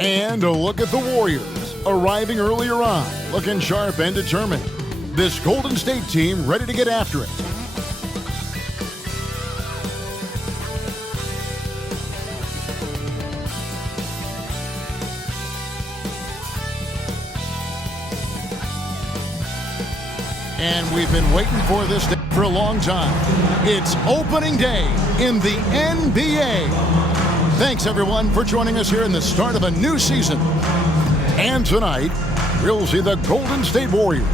And a look at the Warriors, arriving earlier on, looking sharp and determined. This Golden State team ready to get after it. And we've been waiting for this day for a long time. It's opening day in the NBA. Thanks, everyone, for joining us here in the start of a new season. And tonight, we'll see the Golden State Warriors.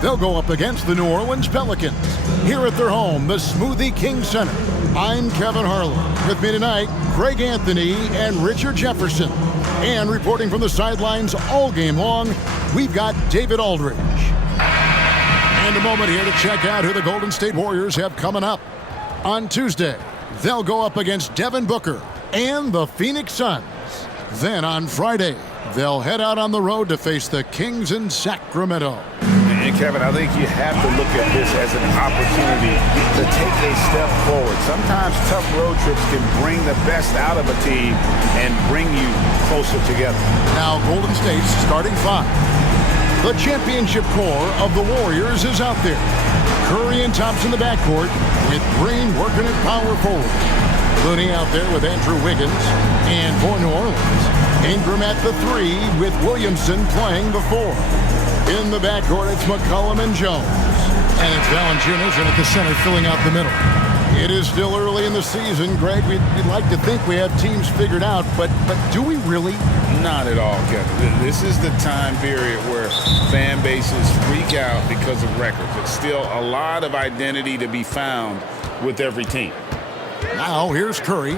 They'll go up against the New Orleans Pelicans here at their home, the Smoothie King Center. I'm Kevin Harlan. With me tonight, Greg Anthony and Richard Jefferson. And reporting from the sidelines all game long, we've got David Aldridge. And a moment here to check out who the Golden State Warriors have coming up. On Tuesday, they'll go up against Devin Booker and the Phoenix Suns. Then on Friday, they'll head out on the road to face the Kings in Sacramento. And Kevin, I think you have to look at this as an opportunity to take a step forward. Sometimes tough road trips can bring the best out of a team and bring you closer together. Now Golden State's starting five. The championship core of the Warriors is out there. Curry and Thompson in the backcourt, with Green working at power forward. Looney out there with Andrew Wiggins. And for New Orleans, Ingram at the 3 with Williamson playing the 4. In the backcourt, it's McCollum and Jones. And it's Valanciunas and at the center filling out the middle. It is still early in the season, Greg. We'd like to think we have teams figured out, but do we really? Not at all, Kevin. This is the time period where fan bases freak out because of records. It's still a lot of identity to be found with every team. Now here's Curry.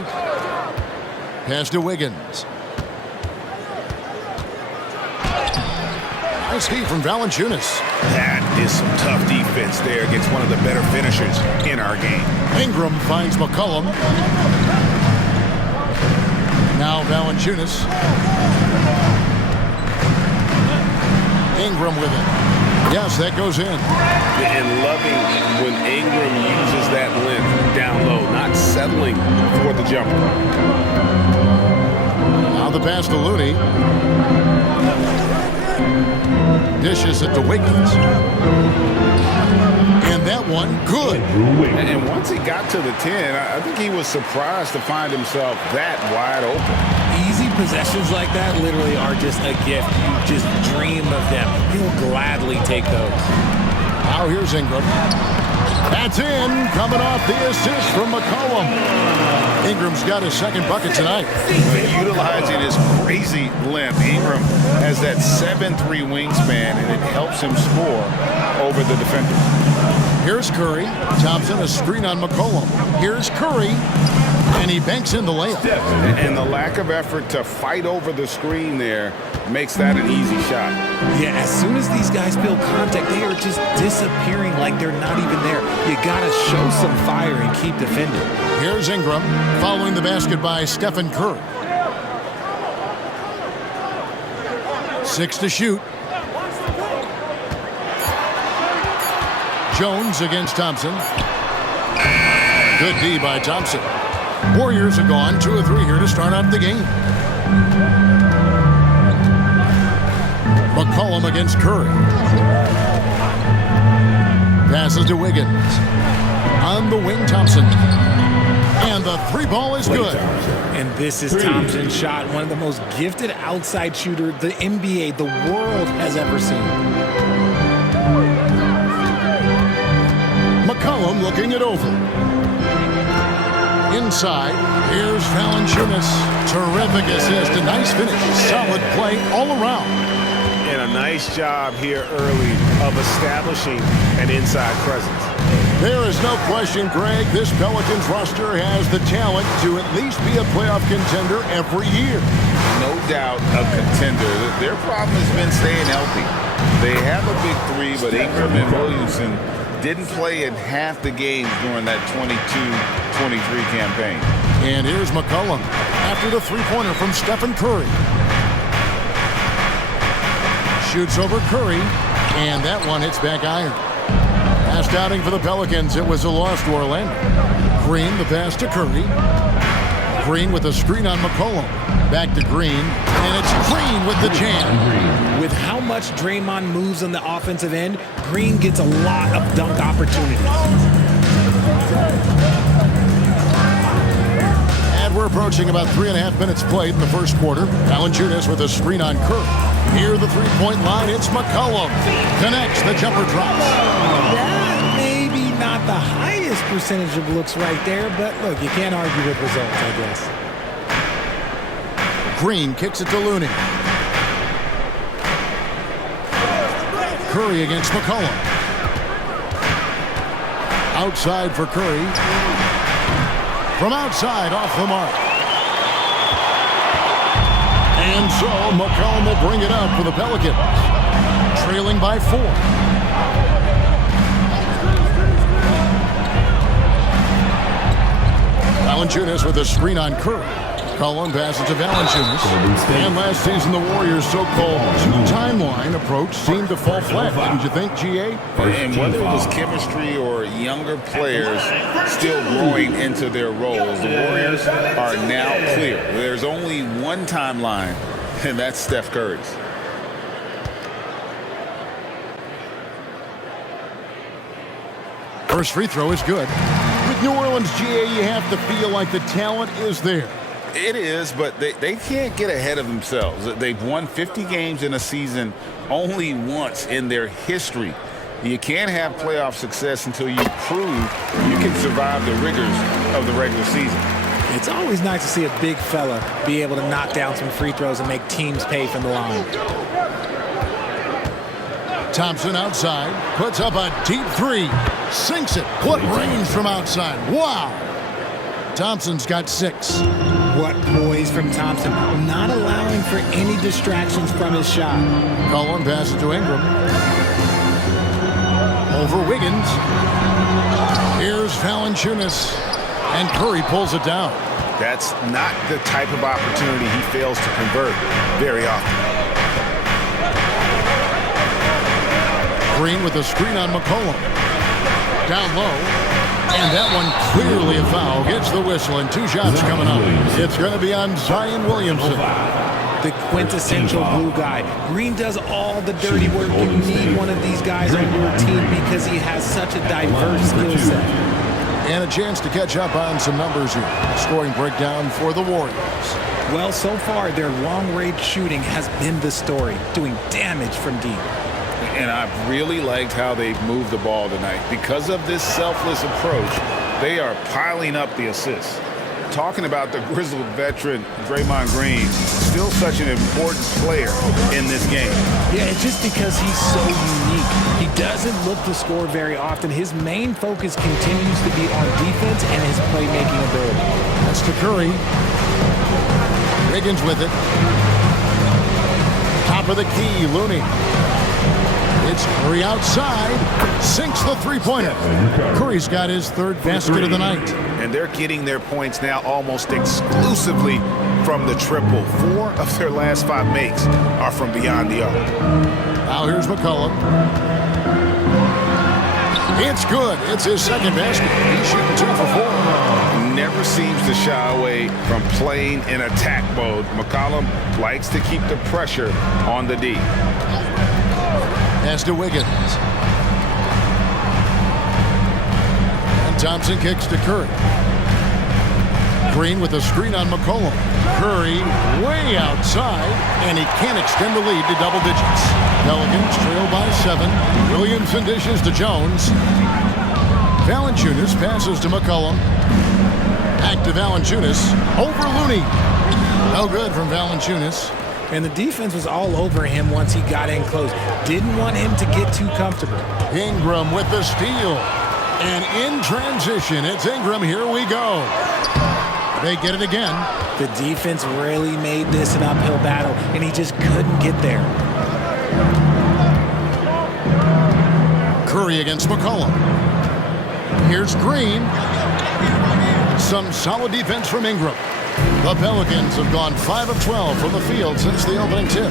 Pass to Wiggins. Nice feed from Valanciunas. That is some tough defense there against one of the better finishers in our game. Ingram finds McCollum. Now Valanciunas. Ingram with it. Yes, that goes in. And loving when Ingram uses that length down low, not settling for the jumper. Now the pass to Looney. Dishes it to Wiggins. And that one, good. And once he got to the 10, I think he was surprised to find himself that wide open. Easy possessions like that literally are just a gift. You just dream of them. He'll gladly take those. Now here's Ingram. That's in, coming off the assist from McCollum. Ingram's got his second bucket tonight. Utilizing his crazy length, Ingram has that 7'3" wingspan, and it helps him score over the defenders. Here's Curry. Thompson, a screen on McCollum. Here's Curry, and he banks in the layup. And the lack of effort to fight over the screen there makes that an easy shot. Yeah, as soon as these guys feel contact, they are just disappearing like they're not even there. You gotta show some fire and keep defending. Here's Ingram, following the basket by Stephen Curry. 6 to shoot. Jones against Thompson. Good D by Thompson. Warriors are gone 2 of 3 here to start out the game. McCollum against Curry. Passes to Wiggins. On the wing, Thompson. And the 3 ball is good. And this is Thompson's shot, one of the most gifted outside shooter the NBA, the world has ever seen. McCollum looking it over. Inside, here's Valanciunas. Terrific assist, a nice finish. Solid play all around. And a nice job here early of establishing an inside presence. There is no question, Greg, this Pelicans roster has the talent to at least be a playoff contender every year. No doubt a contender. Their problem has been staying healthy. They have a big 3, but Ingram and Williamson didn't play in half the games during that 22-23 campaign. And here's McCollum after the 3-pointer from Stephen Curry. Shoots over Curry, and that one hits back iron. Last outing for the Pelicans, it was a loss to Orlando. Green, the pass to Curry. Green with a screen on McCollum. Back to Green, and it's Green with the jam. With how much Draymond moves on the offensive end, Green gets a lot of dunk opportunities. And we're approaching about 3.5 minutes played in the first quarter. Valanciunas with a screen on Curry. Near the three-point line, it's McCollum. Connects, the jumper drops. That maybe not the highest percentage of looks right there, but look, you can't argue with results, I guess. Green kicks it to Looney. Curry against McCollum. Outside for Curry. From outside, off the mark. And so McCollum will bring it up for the Pelicans. Trailing by 4. Valanciunas with a screen on Curry. Cullen passes to Valanciunas. And last season, the Warriors' so-called two-timeline approach seemed to fall flat. Didn't you think, GA? And whether it was chemistry or younger players still growing into their roles, the Warriors are now clear. There's only one timeline, and that's Steph Curry's. First free throw is good. With New Orleans, GA, you have to feel like the talent is there. It is, but they can't get ahead of themselves. They've won 50 games in a season only once in their history. You can't have playoff success until you prove you can survive the rigors of the regular season. It's always nice to see a big fella be able to knock down some free throws and make teams pay from the line. Thompson outside, puts up a deep three, sinks it. What range from outside? Wow! Thompson's got 6. What poise from Thompson, not allowing for any distractions from his shot. Cullen passes to Ingram. Over Wiggins. Here's Valanciunas, and Curry pulls it down. That's not the type of opportunity he fails to convert very often. Green with a screen on McCollum. Down low. And that one clearly a foul. Gets the whistle, and 2 shots coming up. It's going to be on Zion Williamson. The quintessential blue guy. Green does all the dirty work. You need one of these guys on your team because he has such a diverse skill set. And a chance to catch up on some numbers here. Scoring breakdown for the Warriors. Well, so far, their long-range shooting has been the story, doing damage from deep. And I've really liked how they've moved the ball tonight. Because of this selfless approach, they are piling up the assists. Talking about the grizzled veteran, Draymond Green, still such an important player in this game. Yeah, it's just because he's so unique. He doesn't look to score very often. His main focus continues to be on defense and his playmaking ability. That's to Curry. Wiggins with it. Top of the key, Looney. It's Curry outside, sinks the three-pointer. Curry's got his 3rd basket of the night. And they're getting their points now almost exclusively from the triple. 4 of their last 5 makes are from beyond the arc. Now here's McCollum. It's good. It's his 2nd basket. He's shooting 2 for 4. Never seems to shy away from playing in attack mode. McCollum likes to keep the pressure on the D. Pass to Wiggins. And Thompson kicks to Curry. Green with a screen on McCollum. Curry way outside, and he can't extend the lead to double digits. Pelicans trail by 7. Williamson dishes to Jones. Valanciunas passes to McCollum. Back to Valanciunas. Over Looney. No good from Valanciunas. And the defense was all over him once he got in close. Didn't want him to get too comfortable. Ingram with the steal. And in transition, it's Ingram. Here we go. They get it again. The defense really made this an uphill battle, and he just couldn't get there. Curry against McCollum. Here's Green. Some solid defense from Ingram. The Pelicans have gone 5 of 12 from the field since the opening tip.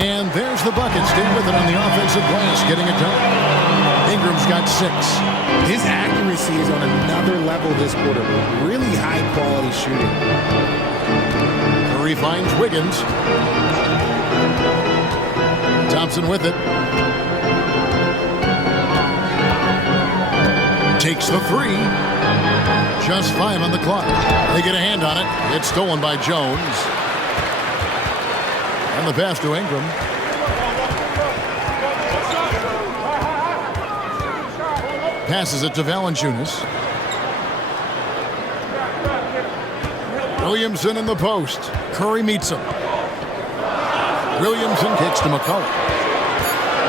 And there's the bucket. Stay with it on the offensive glass, getting it done. Ingram's got 6. His accuracy is on another level this quarter. Really high-quality shooting. Curry finds Wiggins. Thompson with it. Takes the 3. Just 5 on the clock. They get a hand on it. It's stolen by Jones. And the pass to Ingram. Passes it to Valanciunas. Williamson in the post. Curry meets him. Williamson kicks to McCollum.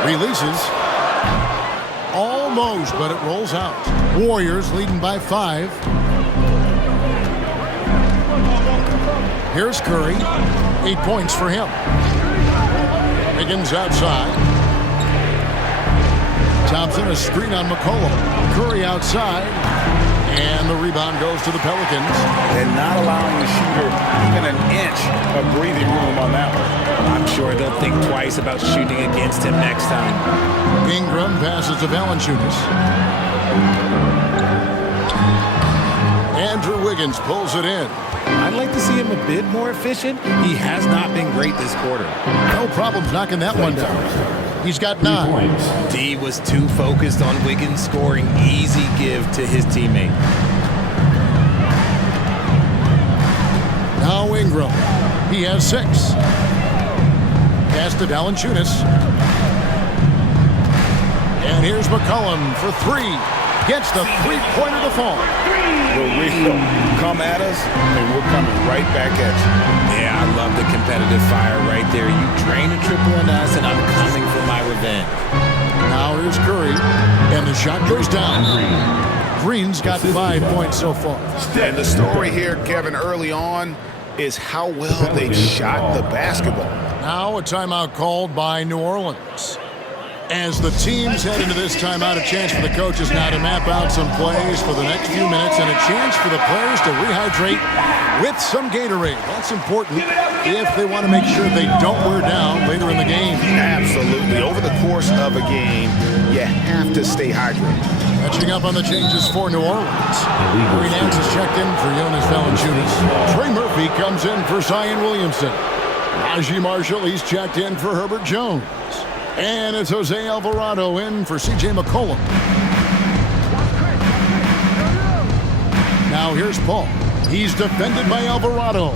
Releases. Almost, but it rolls out. Warriors leading by 5. Here's Curry. 8 points for him. Wiggins outside. Thompson, a screen on McCollum. Curry outside. And the rebound goes to the Pelicans. And not allowing the shooter even an inch of breathing room on that one. I'm sure they'll think twice about shooting against him next time. Ingram passes to Valanciunas. Andrew Wiggins pulls it in. I'd like to see him a bit more efficient. He has not been great this quarter. No problems knocking that one down. He's got 9. D was too focused on Wiggins scoring. Easy give to his teammate. Now Ingram. He has 6. Pass to Valanciunas. And here's McCollum for 3. Gets the 3-pointer to fall. We'll come at us, and we're coming right back at you. Yeah, I love the competitive fire right there. You drain a triple on us, and I'm coming for my revenge. Now here's Curry, and the shot goes down. Green's got 5 points so far. And the story here, Kevin, early on, is how well they shot the basketball. Now a timeout called by New Orleans. As the teams head into this timeout, a chance for the coaches now to map out some plays for the next few minutes and a chance for the players to rehydrate with some Gatorade. That's important if they want to make sure they don't wear down later in the game. Absolutely. Over the course of a game, you have to stay hydrated. Catching up on the changes for New Orleans. Green Nance is checked in for Jonas Valanciunas. Trey Murphy comes in for Zion Williamson. Najee Marshall, he's checked in for Herbert Jones. And it's Jose Alvarado in for C.J. McCollum. Now here's Paul. He's defended by Alvarado.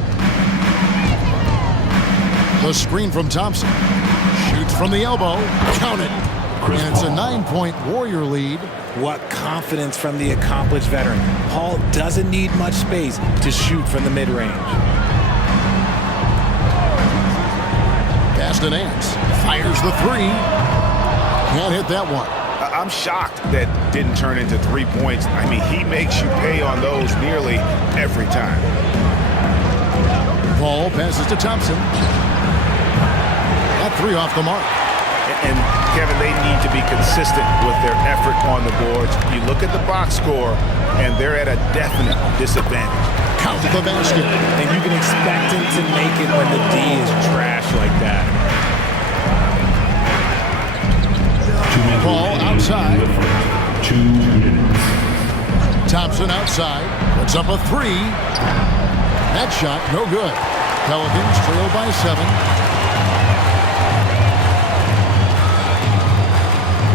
The screen from Thompson. Shoots from the elbow. Count it. And it's a 9-point Warrior lead. What confidence from the accomplished veteran. Paul doesn't need much space to shoot from the mid-range. Pass to Nance. Fires the 3. Can't hit that one. I'm shocked that didn't turn into 3 points. I mean, he makes you pay on those nearly every time. Paul passes to Thompson. That 3 off the mark. And Kevin, they need to be consistent with their effort on the boards. You look at the box score, and they're at a definite disadvantage. Count the basket. And you can expect him to make it when the D is trash like that. Ball outside. 2 minutes. Thompson outside. Puts up a 3. That shot, no good. Pelicans trail by 7.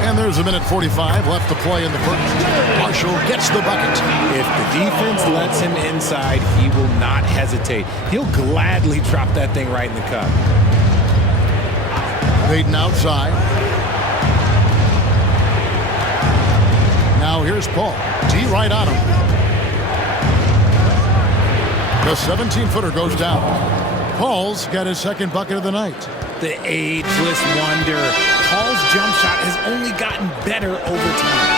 And there's a minute 45 left to play in the first. Marshall gets the bucket. If the defense lets him inside, he will not hesitate. He'll gladly drop that thing right in the cup. Baden outside. Now here's Paul. D right on him. The 17-footer goes down. Paul's got his second bucket of the night. The ageless wonder. Paul's jump shot has only gotten better over time.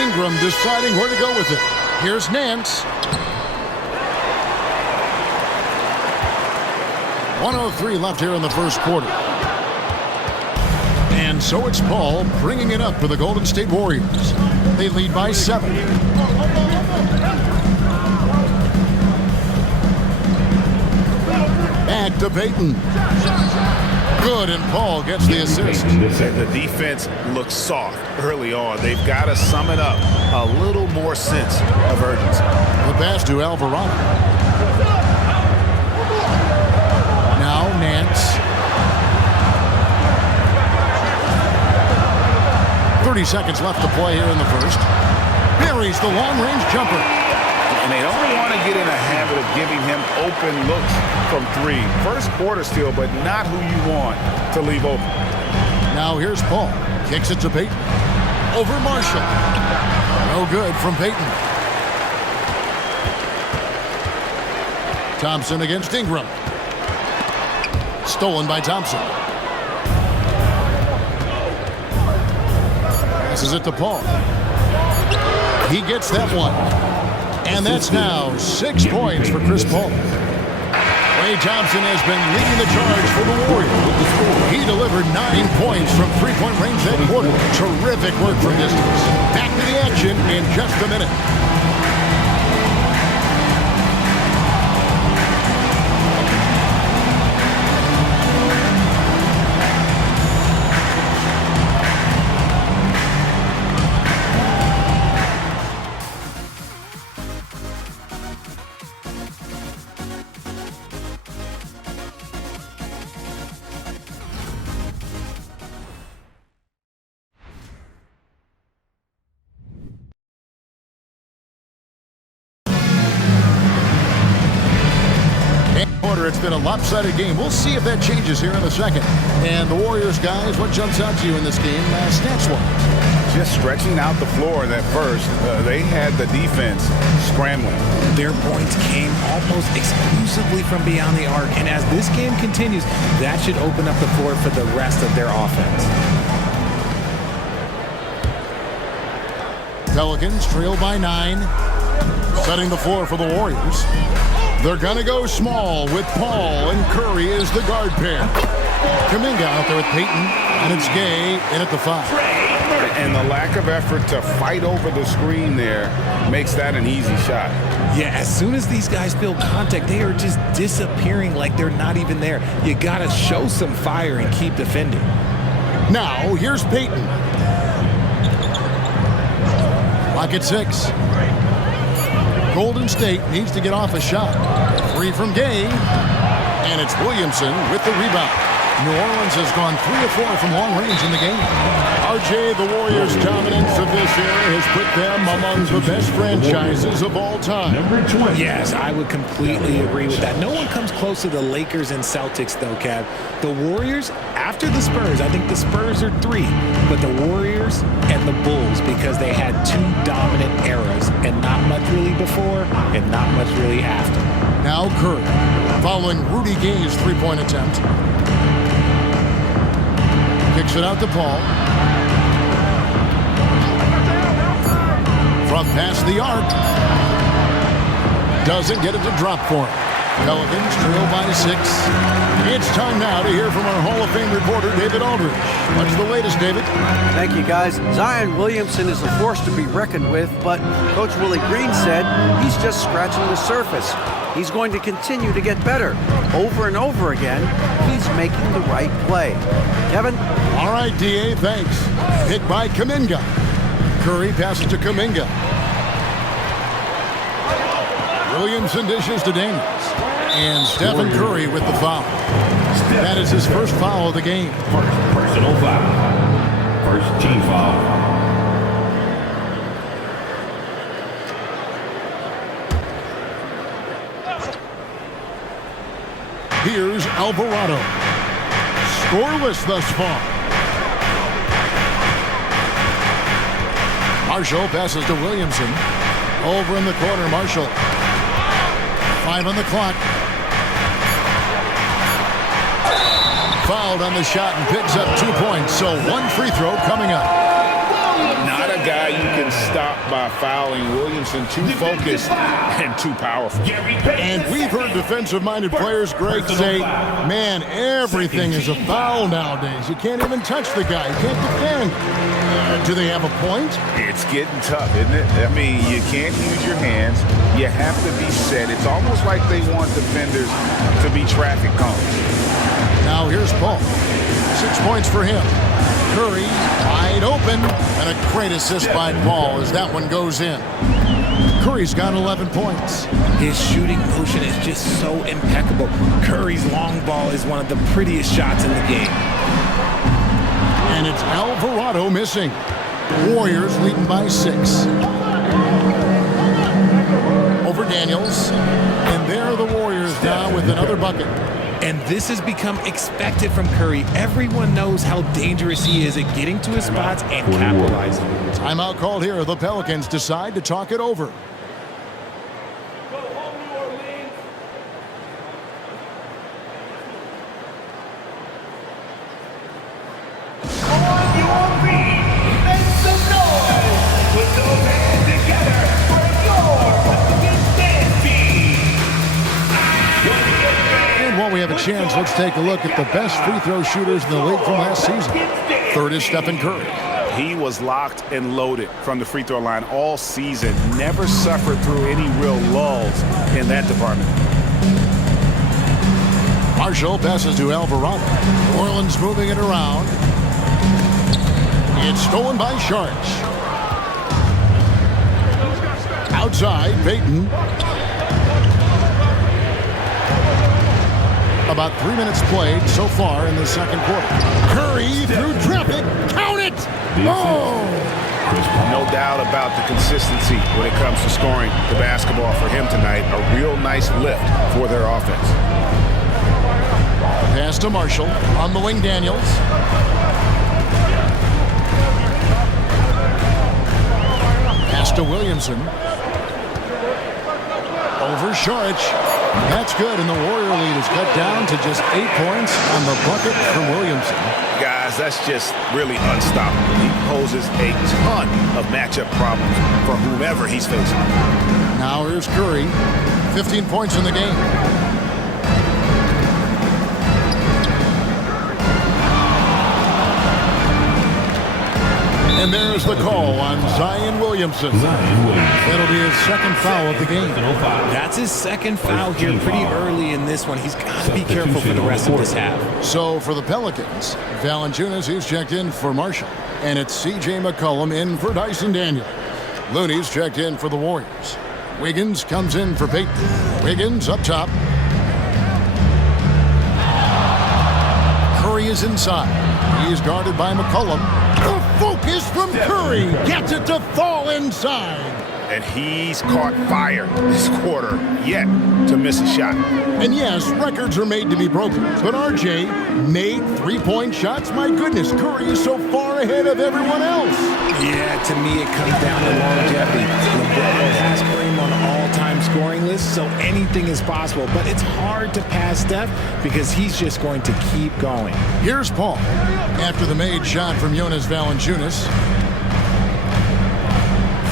Ingram deciding where to go with it. Here's Nance. 1:03 left here in the first quarter. And so it's Paul bringing it up for the Golden State Warriors. They lead by 7. Back to Payton. Good, and Paul gets the assist. The defense looks soft early on. They've got to sum it up. A little more sense of urgency. The pass to Alvarado. Now Nance. 30 seconds left to play here in the first. Buries the long-range jumper. And they don't want to get in a habit of giving him open looks from three. First quarter still, but not who you want to leave open. Now here's Paul. Kicks it to Payton. Over Marshall. No good from Payton. Thompson against Ingram. Stolen by Thompson. Passes it to Paul. He gets that one. And that's now 6 points for Chris Paul. Klay Thompson has been leading the charge for the Warriors. He delivered 9 points from three-point range that quarter. Terrific work from distance. Back to the action in just a minute. It's been a lopsided game. We'll see if that changes here in a second. And the Warriors, guys, what jumps out to you in this game stats-wise? Just stretching out the floor in that first. They had the defense scrambling. Their points came almost exclusively from beyond the arc. And as this game continues, that should open up the floor for the rest of their offense. Pelicans trail by 9. Setting the floor for the Warriors. They're going to go small with Paul and Curry as the guard pair. Kuminga out there with Payton, and it's Gay in at the 5. And the lack of effort to fight over the screen there makes that an easy shot. Yeah, as soon as these guys feel contact, they are just disappearing like they're not even there. You got to show some fire and keep defending. Now, here's Payton. Clock at 6. Golden State needs to get off a shot. 3 from Gay, and it's Williamson with the rebound. New Orleans has gone 3 of 4 from long range in the game. RJ, the Warriors' dominance of this era has put them among the best franchises of all time. Number 20. Yes, I would completely agree with that. No one comes close to the Lakers and Celtics, though, Kev. The Warriors, after the Spurs, I think the Spurs are 3, but the Warriors and the Bulls, because they had 2 dominant eras, and not much really before and not much really after. Now Curry, following Rudy Gay's three-point attempt. Kicks it out to Paul. From past the arc. Doesn't get it to drop for him. Pelicans trail by 6. It's time now to hear from our Hall of Fame reporter, David Aldridge. What's the latest, David? Thank you, guys. Zion Williamson is a force to be reckoned with, but Coach Willie Green said he's just scratching the surface. He's going to continue to get better. Over and over again, he's making the right play. Kevin? All right, D.A., thanks. Hit by Kuminga. Curry passes to Kuminga. Williamson dishes to Daniels. And Stephen Curry with the foul. That is his first foul of the game. First personal foul. First team foul. Here's Alvarado. Scoreless thus far. Marshall passes to Williamson. Over in the corner, Marshall. 5 on the clock. Fouled on the shot and picks up 2 points. So 1 free throw coming up. Not a guy you can stop by fouling. Williamson too focused and too powerful. And we've heard defensive-minded players, Greg, say, man, everything is a foul nowadays. You can't even touch the guy. You can't defend. Do they have a point? It's getting tough, isn't it? I mean, you can't use your hands. You have to be set. It's almost like they want defenders to be traffic cones. Now here's Paul. 6 points for him. Curry wide open, and a great assist by Paul as that one goes in. Curry's got 11 points. His shooting motion is just so impeccable. Curry's long ball is one of the prettiest shots in the game. And it's Alvarado missing. Warriors leading by 6. Over Daniels. And there are the Warriors now with another bucket. And this has become expected from Curry. Everyone knows how dangerous he is at getting to his spots and capitalizing. Timeout called here. The Pelicans decide to talk it over. We have a chance. Let's take a look at the best free throw shooters in the league from last season. Third is Stephen Curry. He was locked and loaded from the free throw line all season. Never suffered through any real lulls in that department. Marshall passes to Alvarado. Orland's moving it around. It's stolen by Sharks. Outside, Payton. About 3 minutes played so far in the second quarter. Curry through traffic. Count it! Oh! No doubt about the consistency when it comes to scoring the basketball for him tonight. A real nice lift for their offense. Pass to Marshall. On the wing, Daniels. Pass to Williamson. Over Sharich. That's good, and the Warrior lead is cut down to just 8 points on the bucket from Williamson. Guys, that's just really unstoppable. He poses a ton of matchup problems for whomever he's facing. Now here's Curry. 15 points in the game. And there's the call on Zion Williamson. That'll be his second foul of the game. That's his second foul here pretty early in this one. He's got to be careful for the rest of this half. So for the Pelicans, Valanciunas, he's checked in for Marshall. And it's C.J. McCollum in for Dyson Daniel. Looney's checked in for the Warriors. Wiggins comes in for Payton. Wiggins up top. Curry is inside. He's guarded by McCollum. The focus from Curry gets it to fall inside. And he's caught fire this quarter, yet to miss a shot. And yes, records are made to be broken. But RJ made three-point shots. My goodness, Curry is so far ahead of everyone else. Yeah, to me it comes down to longevity. LeBron has Kareem on the all-time scoring list, so anything is possible. But it's hard to pass Steph because he's just going to keep going. Here's Paul. After the made shot from Jonas Valanciunas.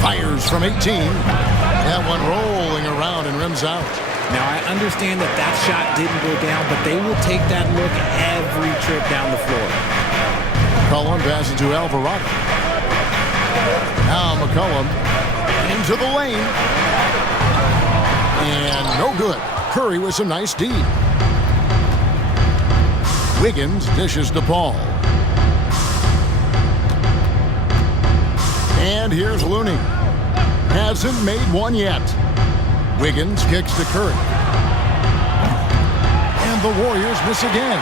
Fires from 18. That one rolling around and rims out. Now, I understand that that shot didn't go down, but they will take that look every trip down the floor. McCollum passes to Alvarado. Now McCollum into the lane. And no good. Curry with some nice D. Wiggins dishes to Paul. And here's Looney. Hasn't made one yet. Wiggins kicks to Curry. And the Warriors miss again.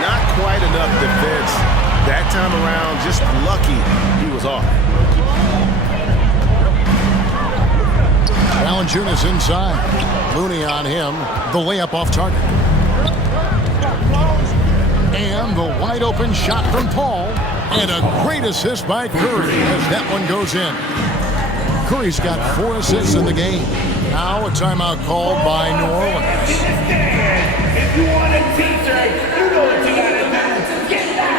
Not quite enough defense. That time around, just lucky he was off. Valanciunas inside. Looney on him. The layup off target. And the wide open shot from Paul. And a great assist by Curry as that one goes in. Curry's got 4 assists in the game. Now a timeout called by New Orleans. If you want a t-shirt, you know what you gotta do. Get down!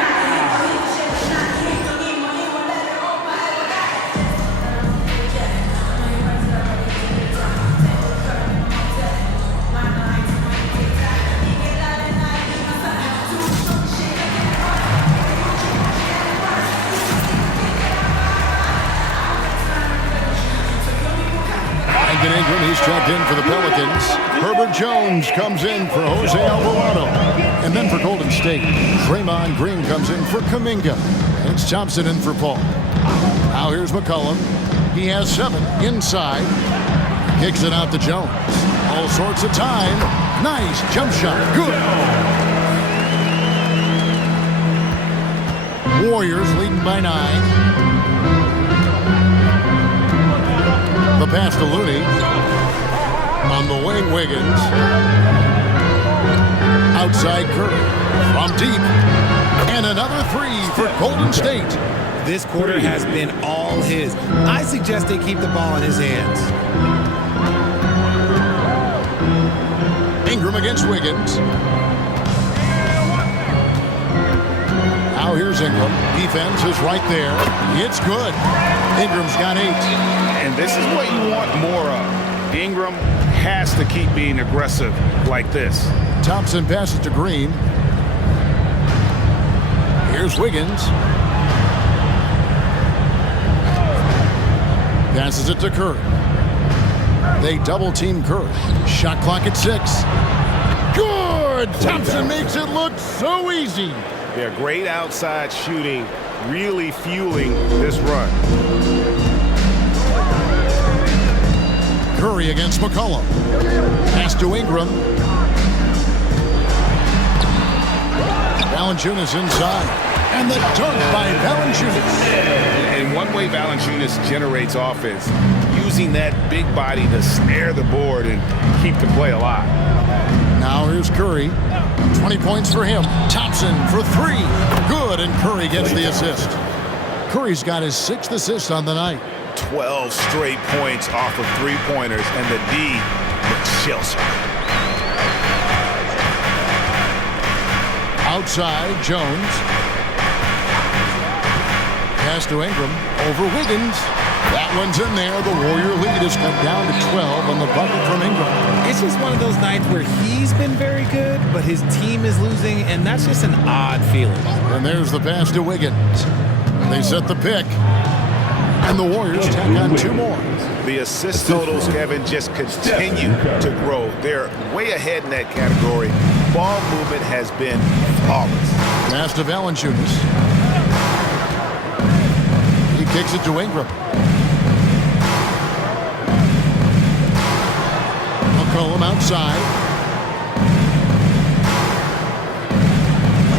Brandon Ingram, he's checked in for the Pelicans. Herbert Jones comes in for Jose Alvarado. And then for Golden State, Draymond Green comes in for Kuminga. It's Thompson in for Paul. Now here's McCollum. He has 7 inside. Kicks it out to Jones. All sorts of time. Nice jump shot. Good. Warriors leading by 9. The pass to Looney. On the wing, Wiggins. Outside Curry. From deep. And another 3 for Golden State. This quarter has been all his. I suggest they keep the ball in his hands. Ingram against Wiggins. Now here's Ingram. Defense is right there. It's good. Ingram's got 8. And this is what you want more of. Ingram has to keep being aggressive like this. Thompson passes to Green. Here's Wiggins. Passes it to Curry. They double-team Curry. Shot clock at 6. Good! Thompson makes it look so easy. Yeah, great outside shooting, really fueling this run. Curry against McCollum. Pass to Ingram. Valanciunas inside. And the dunk by Valanciunas. And one way Valanciunas generates offense, using that big body to snare the board and keep the play alive. Now here's Curry. 20 points for him. Thompson for 3. Good, and Curry gets the assist. Curry's got his 6th assist on the night. 12 straight points off of 3-pointers, and the D looks shell-shocked. Outside, Jones. Pass to Ingram. Over Wiggins. That one's in there. The Warrior lead is cut down to 12 on the bucket from Ingram. It's just one of those nights where he's been very good, but his team is losing, and that's just an odd feeling. And there's the pass to Wiggins. They set the pick. And the Warriors tack on 2 more. The assist totals, Kevin, just continue to grow. They're way ahead in that category. Ball movement has been flawless. Pass to Valanciunas. He kicks it to Ingram. McCollum outside.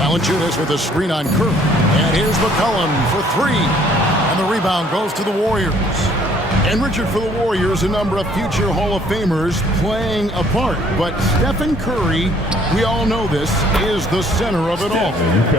Valanciunas with a screen on Curry. And here's McCollum for 3. And the rebound goes to the Warriors. And Richard, for the Warriors, a number of future Hall of Famers playing a part. But Stephen Curry, we all know this, is the center of it all.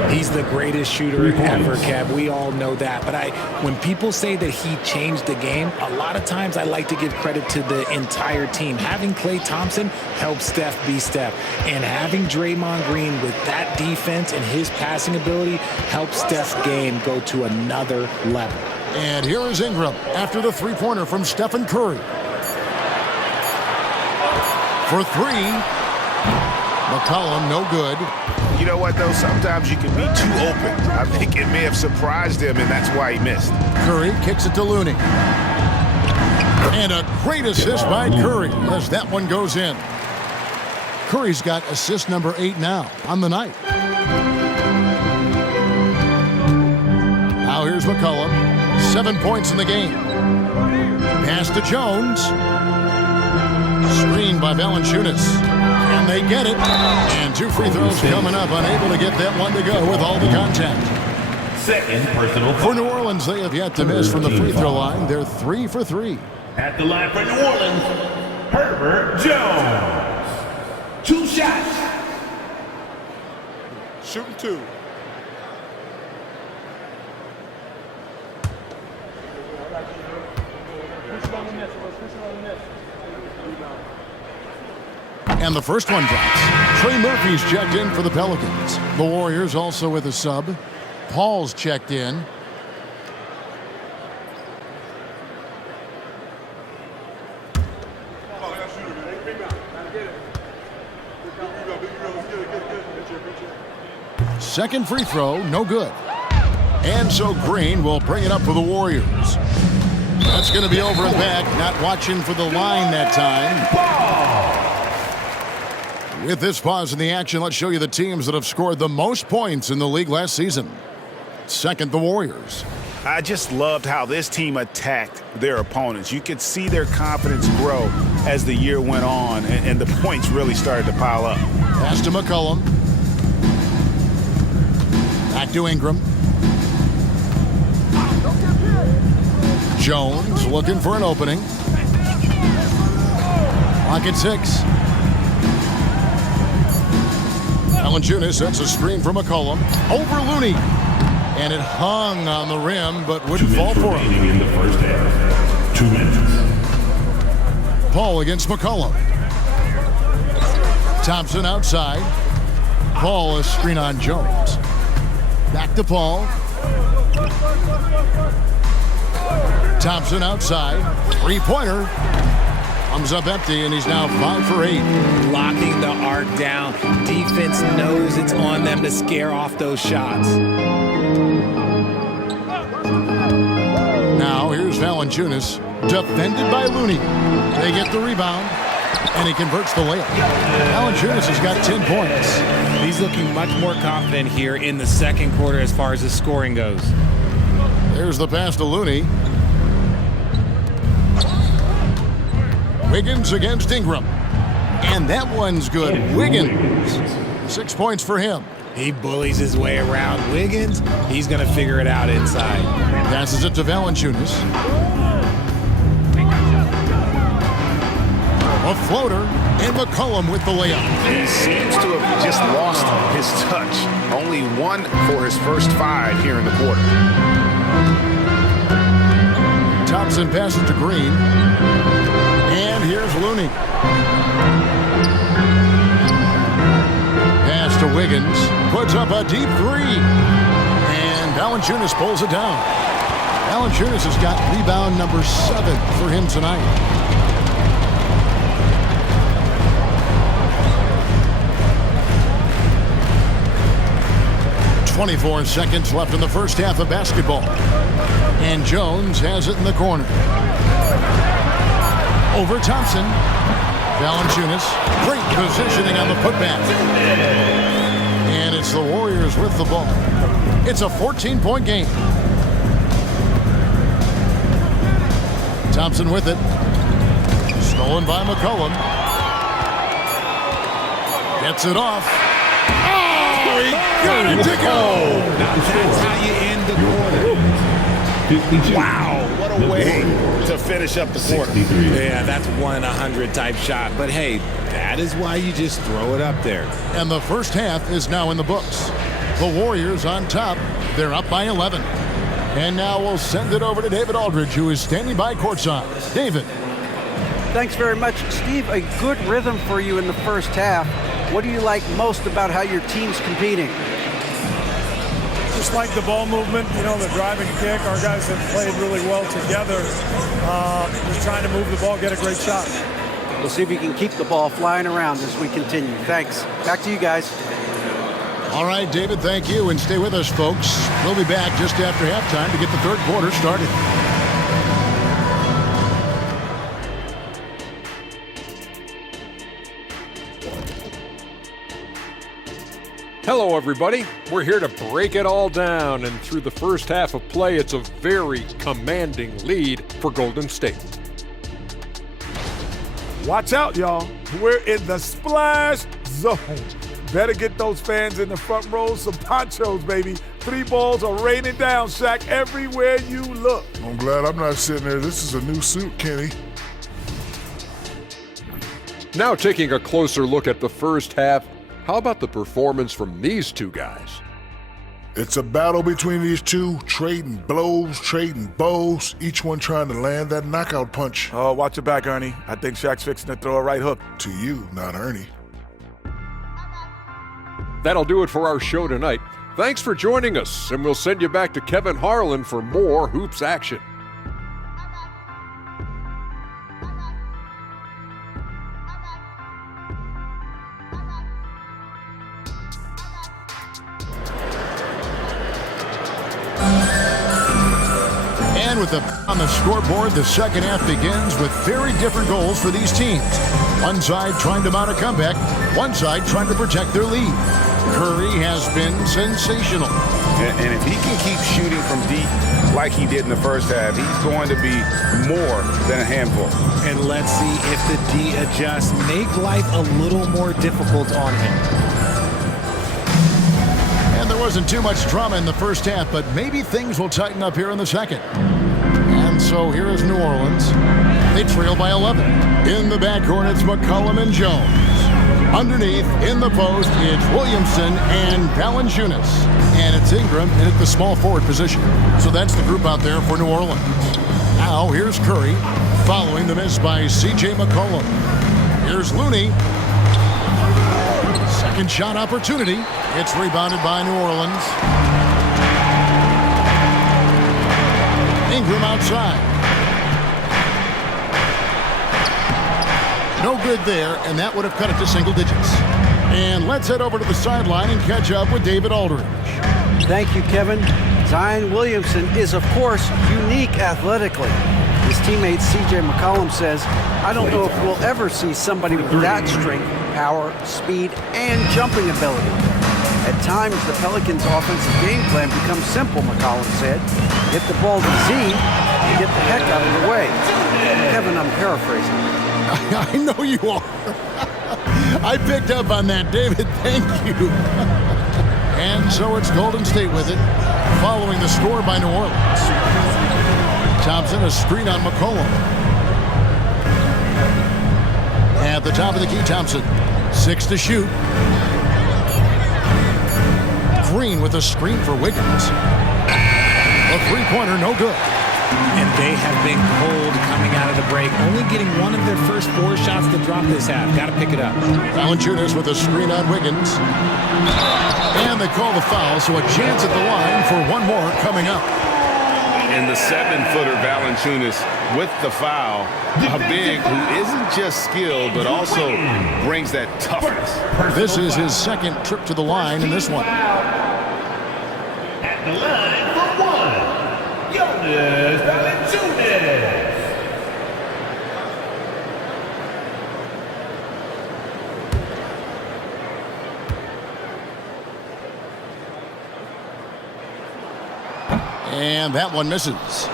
He's the greatest shooter ever, Kev. We all know that. But when people say that he changed the game, a lot of times I like to give credit to the entire team. Having Klay Thompson helps Steph be Steph. And having Draymond Green with that defense and his passing ability helps Steph's game go to another level. And here is Ingram after the 3-pointer from Stephen Curry. For 3. McCollum, no good. You know what, though? Sometimes you can be too open. I think it may have surprised him, and that's why he missed. Curry kicks it to Looney. And a great assist by Curry as that one goes in. Curry's got assist number 8 now on the night. Now here's McCollum. 7 points in the game. Pass to Jones. Screen by Valanciunas. And they get it. And 2 free throws coming up. Unable to get that one to go with all the contact. Second personal For New Orleans, they have yet to miss from the free throw line. They're 3 for 3. At the line for New Orleans, Herbert Jones. 2 shots. Shooting 2. And the first one drops. Trey Murphy's checked in for the Pelicans. The Warriors also with a sub. Paul's checked in. Second free throw, no good. And so Green will bring it up for the Warriors. That's going to be over and back. Not watching for the line that time. With this pause in the action, let's show you the teams that have scored the most points in the league last season. Second, the Warriors. I just loved how this team attacked their opponents. You could see their confidence grow as the year went on, and the points really started to pile up. Pass to McCollum. Back to Ingram. Jones looking for an opening. Clock at 6. Valanciunas sets a screen for McCollum. Over Looney. And it hung on the rim, but wouldn't fall for him. In the first half. 2 minutes. Paul against McCollum. Thompson outside. Paul a screen on Jones. Back to Paul. Thompson outside. Three-pointer. Comes up empty, and he's now 5 for 8. Locking the arc down. Defense knows it's on them to scare off those shots. Now here's Valanciunas, defended by Looney. They get the rebound, and he converts the layup. Valanciunas has got 10 points. He's looking much more confident here in the second quarter as far as the scoring goes. There's the pass to Looney. Wiggins against Ingram. And that one's good. Wiggins. 6 points for him. He bullies his way around Wiggins. He's going to figure it out inside. Passes it to Valanciunas. A floater, and McCollum with the layup. He seems to have just lost his touch. Only 1 for his first 5 here in the quarter. Thompson passes to Green. And here's Looney. Pass to Wiggins. Puts up a deep 3. And Valanciunas pulls it down. Valanciunas has got rebound number 7 for him tonight. 24 seconds left in the first half of basketball. And Jones has it in the corner. Over Thompson. Valanciunas. Great positioning on the putback. And it's the Warriors with the ball. It's a 14-point game. Thompson with it. Stolen by McCollum. Gets it off. Oh, he got it to go. Now that's how you end the quarter. Wow, what a way to finish up the quarter. Yeah, that's 1 in 100 type shot. But hey, that is why you just throw it up there. And the first half is now in the books. The Warriors on top. They're up by 11. And now we'll send it over to David Aldridge, who is standing by courtside. David. Thanks very much, Steve. A good rhythm for you in the first half. What do you like most about how your team's competing? Just like the ball movement, you know, the driving kick. Our guys have played really well together. Just trying to move the ball, get a great shot. We'll see if you can keep the ball flying around as we continue. Thanks. Back to you guys. All right, David, thank you. And stay with us, folks. We'll be back just after halftime to get the third quarter started. Hello, everybody. We're here to break it all down, and through the first half of play, it's a very commanding lead for Golden State. Watch out, y'all. We're in the splash zone. Better get those fans in the front row some ponchos, baby. 3 balls are raining down, Shaq, everywhere you look. I'm glad I'm not sitting there. This is a new suit, Kenny. Now taking a closer look at the first half, how about the performance from these two guys? It's a battle between these two, trading blows, trading bows, each one trying to land that knockout punch. Oh, watch your back, Ernie. I think Shaq's fixing to throw a right hook. To you, not Ernie. That'll do it for our show tonight. Thanks for joining us, and we'll send you back to Kevin Harlan for more hoops action. And with the on the scoreboard, the second half begins with very different goals for these teams. One side trying to mount a comeback, one side trying to protect their lead. Curry has been sensational. And if he can keep shooting from deep like he did in the first half, he's going to be more than a handful. And let's see if the D adjusts, make life a little more difficult on him. And there wasn't too much drama in the first half, but maybe things will tighten up here in the second. And so here is New Orleans. They trail by 11. In the backcourt, it's McCollum and Jones. Underneath, in the post, it's Williamson and Valanciunas. And it's Ingram in at the small forward position. So that's the group out there for New Orleans. Now, here's Curry, following the miss by C.J. McCollum. Here's Looney. Second shot opportunity. It's rebounded by New Orleans. Ingram outside. No good there, and that would have cut it to single digits. And let's head over to the sideline and catch up with David Aldridge. Thank you, Kevin. Zion Williamson is, of course, unique athletically. His teammate C.J. McCollum says, I don't know if we'll ever see somebody with that strength, power, speed, and jumping ability. At times, the Pelicans' offensive game plan becomes simple, McCollum said. Get the ball to Z and get the heck out of the way. Kevin, I'm paraphrasing. I know you are. I picked up on that, David. Thank you. And so it's Golden State with it, following the score by New Orleans. Thompson, a screen on McCollum. At the top of the key, Thompson. 6 to shoot. Green with a screen for Wiggins. A three-pointer, no good. And they have been cold coming out of the break, only getting one of their first 4 shots to drop this half. Got to pick it up. Valanciunas with a screen on Wiggins. And they call the foul, so a chance at the line for one more coming up. And the 7-footer Valanciunas with the foul. A big who isn't just skilled, but also brings that toughness. This is his second trip to the line in this one. At the line for one, Jonas Valanciunas. And that one misses.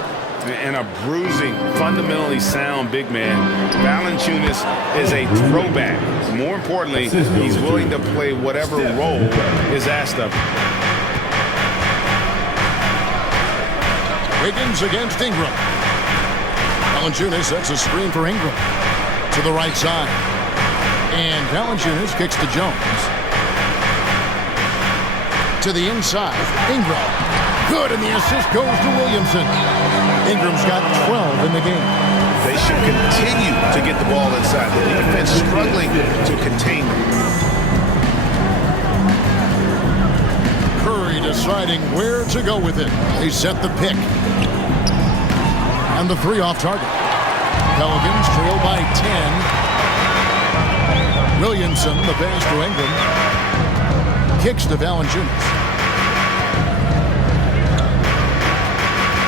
And a bruising, fundamentally sound big man. Valanciunas is a throwback. More importantly, he's willing to play whatever role is asked of him. Wiggins against Ingram. Valanciunas sets a screen for Ingram. To the right side. And Valanciunas kicks to Jones. To the inside. Ingram. Good, and the assist goes to Williamson. Ingram's got 12 in the game. They should continue to get the ball inside. The defense struggling to contain them. Curry deciding where to go with it. They set the pick. And the 3 off target. Pelicans trail by 10. Williamson, the pass to Ingram. Kicks to Valanciunas.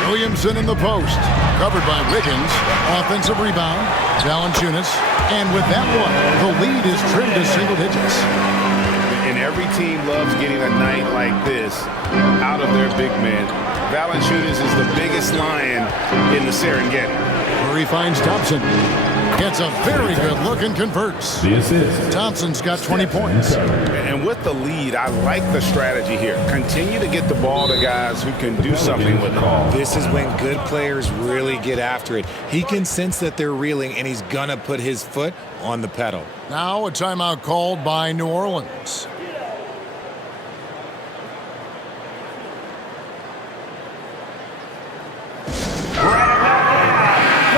Williamson in the post. Covered by Wiggins. Offensive rebound. Valanciunas. And with that one, the lead is trimmed to single digits. And every team loves getting a night like this out of their big man. Valanciunas is the biggest lion in the Serengeti. Curry finds Thompson. Gets a very good look and converts. The assist. Thompson's got 20 points. And with the lead, I like the strategy here. Continue to get the ball to guys who can do something with the ball. This is when good players really get after it. He can sense that they're reeling, and he's going to put his foot on the pedal. Now a timeout called by New Orleans.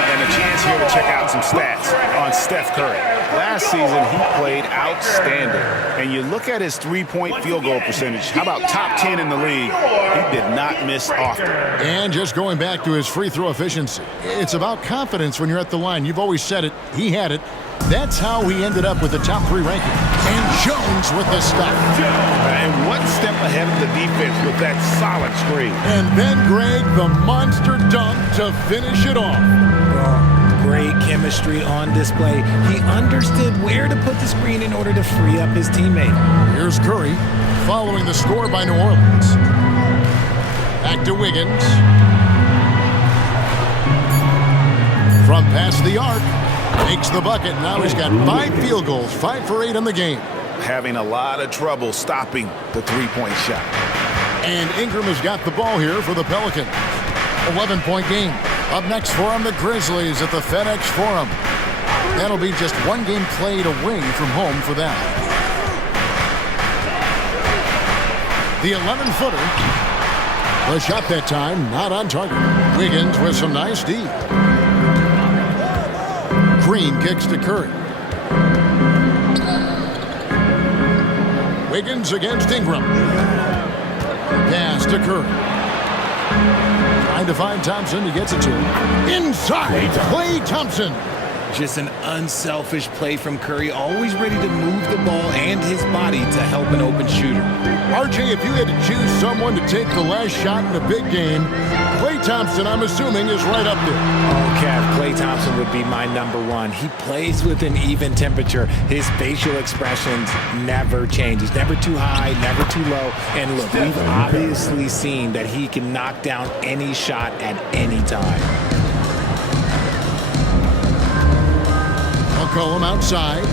And a chance here to check out some stats on on Steph Curry. Last season, he played outstanding. And you look at his three-point field goal percentage. How about top 10 in the league? He did not miss often. And just going back to his free throw efficiency, it's about confidence when you're at the line. You've always said it. He had it. That's how he ended up with the top 3 ranking. And Jones with the stop. And one step ahead of the defense with that solid screen. And then Greg, the monster dunk to finish it off. Great chemistry on display. He understood where to put the screen in order to free up his teammate. Here's Curry following the score by New Orleans. Back to Wiggins. From past the arc, makes the bucket. Now he's got 5 field goals, 5 for 8 in the game. Having a lot of trouble stopping the three-point shot. And Ingram has got the ball here for the Pelicans. 11-point game. Up next for him, the Grizzlies at the FedEx Forum. That'll be just 1 game played away from home for them. The 11-footer. The shot that time, not on target. Wiggins with some nice D. Green kicks to Curry. Wiggins against Ingram. Pass to Curry. Trying to find Thompson. He gets it to him. Inside, Klay Thompson. Just an unselfish play from Curry, always ready to move the ball and his body to help an open shooter. RJ, if you had to choose someone to take the last shot in a big game, Klay Thompson, I'm assuming, is right up there. Oh, Kev, Klay Thompson would be my #1. He plays with an even temperature. His facial expressions never change. He's never too high, never too low. And look, we've obviously seen that he can knock down any shot at any time. McCollum outside.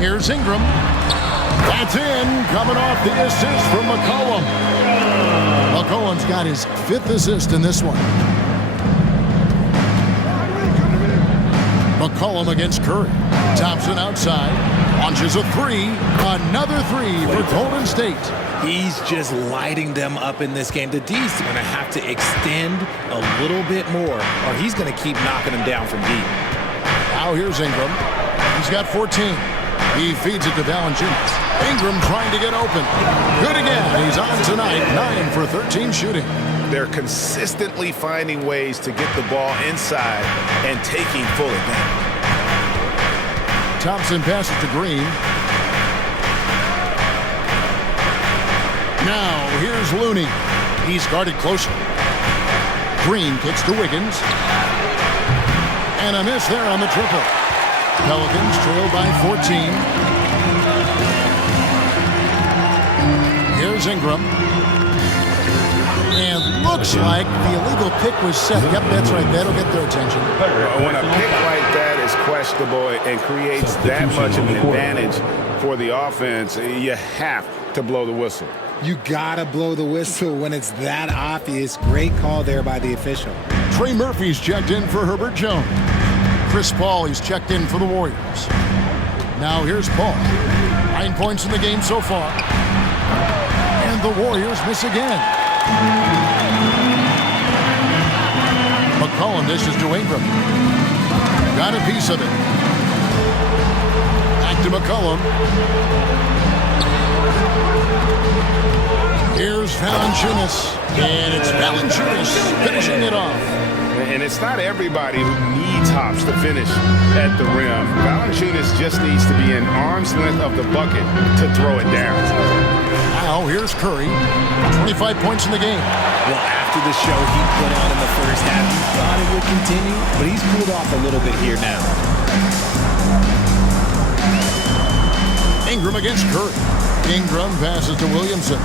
Here's Ingram. That's in. Coming off the assist from McCollum. McCollum's got his 5th assist in this one. McCollum against Curry. Thompson outside. Launches a 3. Another 3 for Golden State. He's just lighting them up in this game. The D's going to have to extend a little bit more, or he's going to keep knocking them down from deep. Now here's Ingram. He's got 14. He feeds it to Valanciunas. Ingram trying to get open. Good again. He's on tonight. 9 for 13 shooting. They're consistently finding ways to get the ball inside and taking full advantage. Thompson passes to Green. Now, here's Looney. He's guarded closely. Green kicks to Wiggins. And a miss there on the triple. Pelicans trail by 14. Here's Ingram. And looks like the illegal pick was set. Yep, that's right. That'll get their attention. When a pick like that is questionable and creates that much of an advantage for the offense, you have to blow the whistle. You gotta blow the whistle when it's that obvious. Great call there by the official. Trey Murphy's checked in for Herbert Jones. Chris Paul, he's checked in for the Warriors. Now here's Paul. 9 points in the game so far. And the Warriors miss again. McCollum dishes to Ingram. Got a piece of it. Back to McCollum. Here's Valanciunas. And it's Valanciunas finishing it off. And it's not everybody who needs hops to finish at the rim. Valanciunas just needs to be an arm's length of the bucket to throw it down. Now here's Curry. 25 points in the game. Well, after the show he put on in the first half, he thought it would continue, but he's cooled off a little bit here now. Ingram against Curry. Ingram passes to Williamson.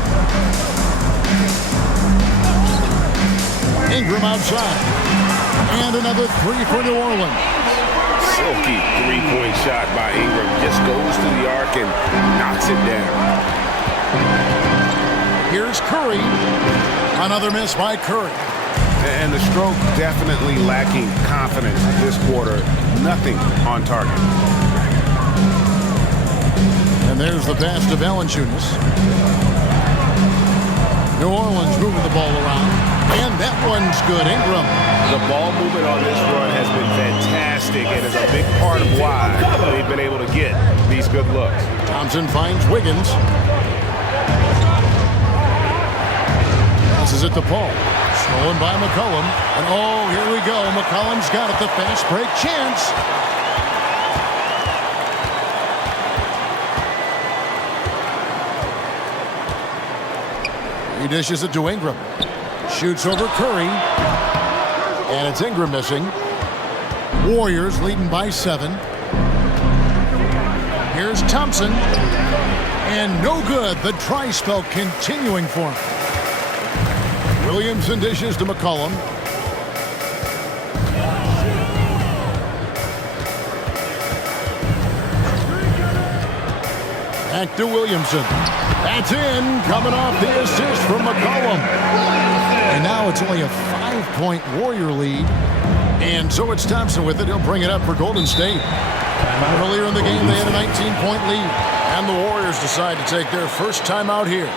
Ingram outside. And another 3 for New Orleans. Silky three-point shot by Ingram. Just goes to the arc and knocks it down. Here's Curry. Another miss by Curry. And the stroke definitely lacking confidence this quarter. Nothing on target. And there's the pass to Valanciunas. New Orleans moving the ball around. And that one's good. Ingram. The ball movement on this run has been fantastic a big part of why they've been able to get these good looks. Thompson finds Wiggins. Passes it to Paul. Stolen by McCollum. And oh, here we go. McCollum's got it. The fast break chance. He dishes it to Ingram. Shoots over Curry. And it's Ingram missing. Warriors leading by 7. Here's Thompson. And no good. The dry spell continuing for him. Williamson dishes to McCollum. Back to Williamson. That's in. Coming off the assist from McCollum. And now it's only a 5-point Warrior lead. And so it's Thompson with it. He'll bring it up for Golden State. Earlier in the game, they had a 19-point lead. And the Warriors decide to take their first time out here.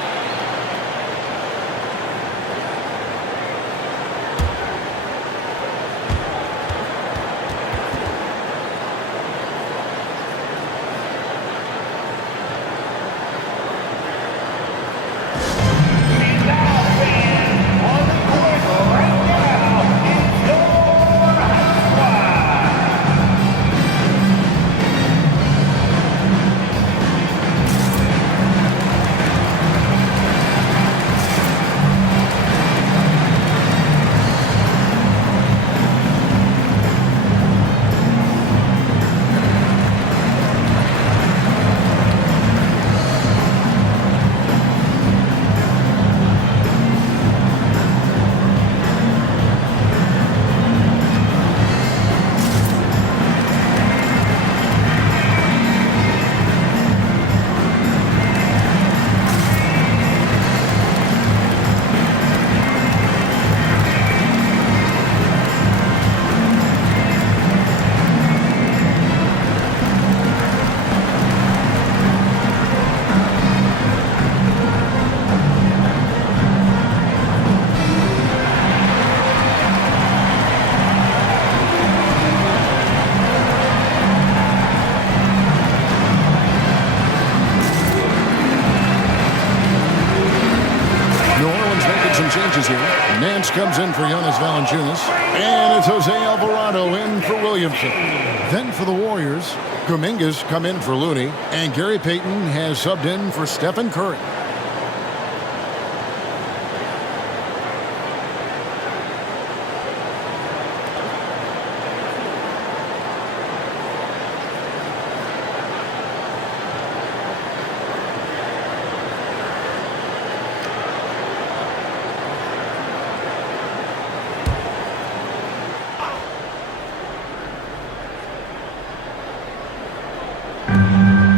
Changes here. Nance comes in for Jonas Valanciunas. And it's Jose Alvarado in for Williamson. Then for the Warriors, Kuminga's come in for Looney. And Gary Payton has subbed in for Stephen Curry.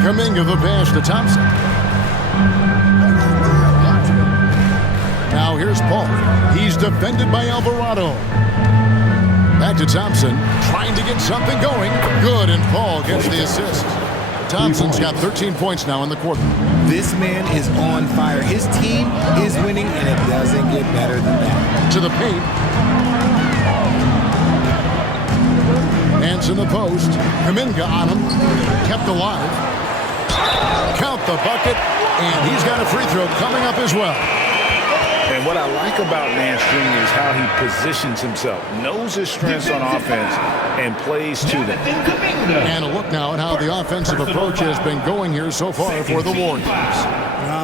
Kuminga the pass to Thompson. Now here's Paul. He's defended by Alvarado. Back to Thompson, trying to get something going. Good, and Paul gets the assist. Thompson's got 13 points now in the quarter. This man is on fire. His team is winning, and it doesn't get better than that. To the paint. Nance in the post. Kuminga on him. Kept alive. Count the bucket, and he's got a free throw coming up as well. And what I like about Nance Jr. is how he positions himself, knows his strengths on offense, and plays to them. And a look now at how the offensive approach has been going here so far for the Warriors.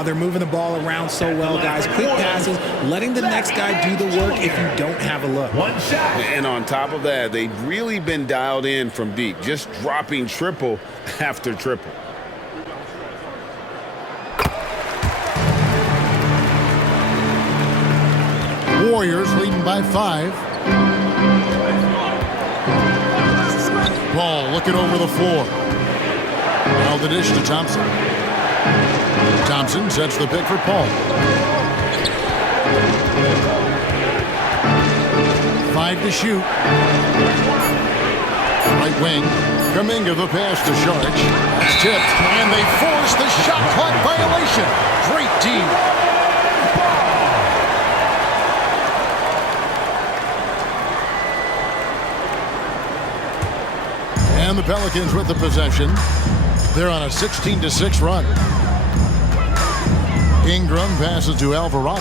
They're moving the ball around so well, guys. Quick passes, letting the next guy do the work if you don't have a look. One shot. And on top of that, they've really been dialed in from deep, just dropping triple after triple. Warriors leading by 5. Ball looking over the floor. Now the dish to Thompson. Thompson sets the pick for Paul. 5 to shoot. Right wing. Kuminga the pass to Sharge. It's tipped, and they force the shot clock violation. Great D. And the Pelicans with the possession. They're on a 16-6 run. Ingram passes to Alvarado.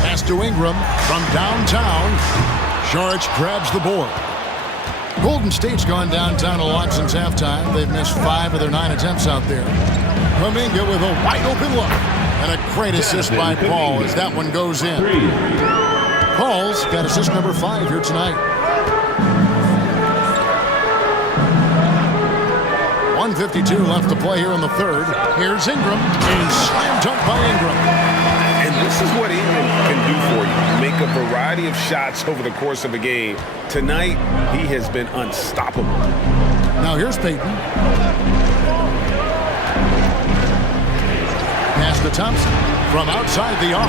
Pass to Ingram from downtown. Saric grabs the board. Golden State's gone downtown a lot since halftime. They've missed 5 of their 9 attempts out there. Kuminga with a wide open look. And a great assist by Paul as that one goes in. Paul's got assist number 5 here tonight. 1:52 left to play here in the third. Here's Ingram. And slam dunk by Ingram. And this is what Ingram can do for you. Make a variety of shots over the course of a game. Tonight, he has been unstoppable. Now here's Payton. Pass to Thompson. From outside the arc.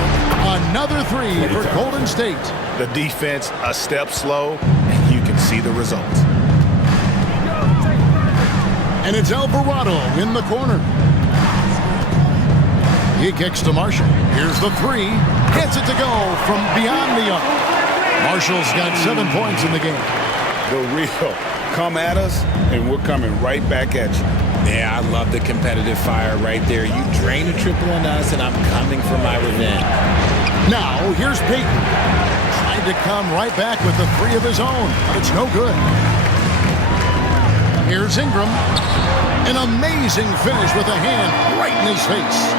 Another 3 for Golden State. The defense a step slow, and you can see the results. And it's Alvarado in the corner. He kicks to Marshall. Here's the 3. Gets it to go from beyond the arc. Marshall's got 7 points in the game. The real come at us, and we're coming right back at you. Yeah, I love the competitive fire right there. You drain a triple on us, and I'm coming for my revenge. Now, here's Payton. Trying to come right back with the 3 of his own, but it's no good. Here's Ingram. An amazing finish with a hand right in his face.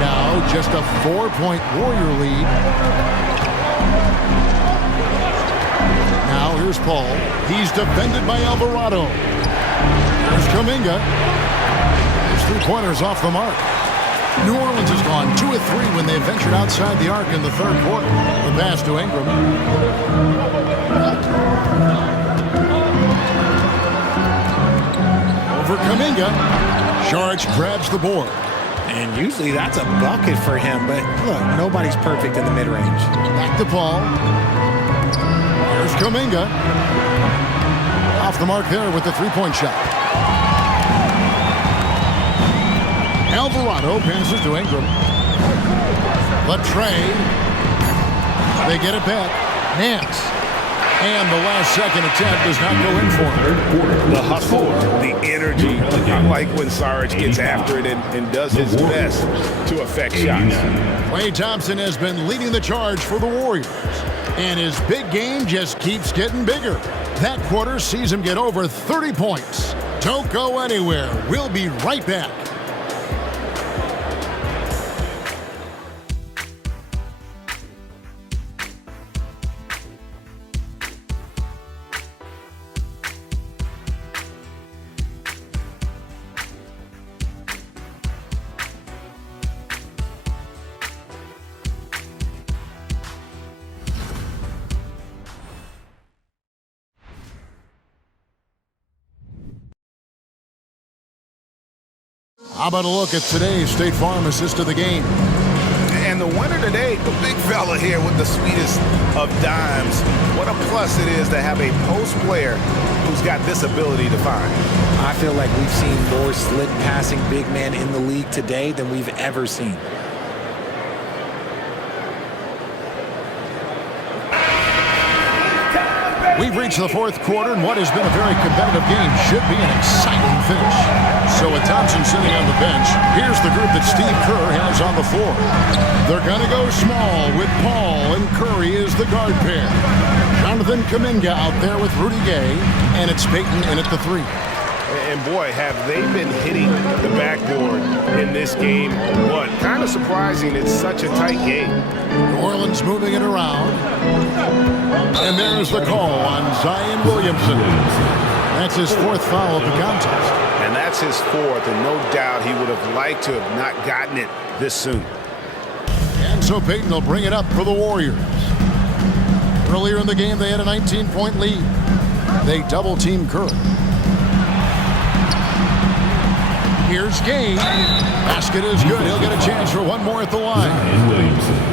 Now, just a 4-point Warrior lead. Now, here's Paul. He's defended by Alvarado. Here's Kuminga. His 3-pointers off the mark. New Orleans has gone 2 of 3 when they ventured outside the arc in the third quarter. The pass to Ingram. For Kuminga. Saric grabs the board. And usually that's a bucket for him, but look, nobody's perfect in the mid-range. Back to Paul. Here's Kuminga. Off the mark there with the 3-point shot. Alvarado passes to Ingram. Latrey. They get it back. Nance. And the last second attempt does not go in for him. The hustle, the energy. I like when Saric gets after it and does his best to affect shots. Klay Thompson has been leading the charge for the Warriors. And his big game just keeps getting bigger. That quarter sees him get over 30 points. Don't go anywhere. We'll be right back. How about a look at today's State Farm assist of the game? And the winner today, the big fella here with the sweetest of dimes. What a plus it is to have a post player who's got this ability to find. I feel like we've seen more slit passing big men in the league today than we've ever seen. We've reached the fourth quarter, and what has been a very competitive game should be an exciting finish. So with Thompson sitting on the bench, here's the group that Steve Kerr has on the floor. They're going to go small with Paul and Curry as the guard pair. Jonathan Kuminga out there with Rudy Gay, and it's Payton in at the 3. And boy, have they been hitting the backboard in this game. What? Kind of surprising it's such a tight game. New Orleans moving it around. And there's the call on Zion Williamson. That's his 4th foul of the contest. And that's his 4th, and no doubt he would have liked to have not gotten it this soon. And so Payton will bring it up for the Warriors. Earlier in the game, they had a 19-point lead. They double-team Curry. Here's Gay. Basket is good. He'll get a chance for one more at the line.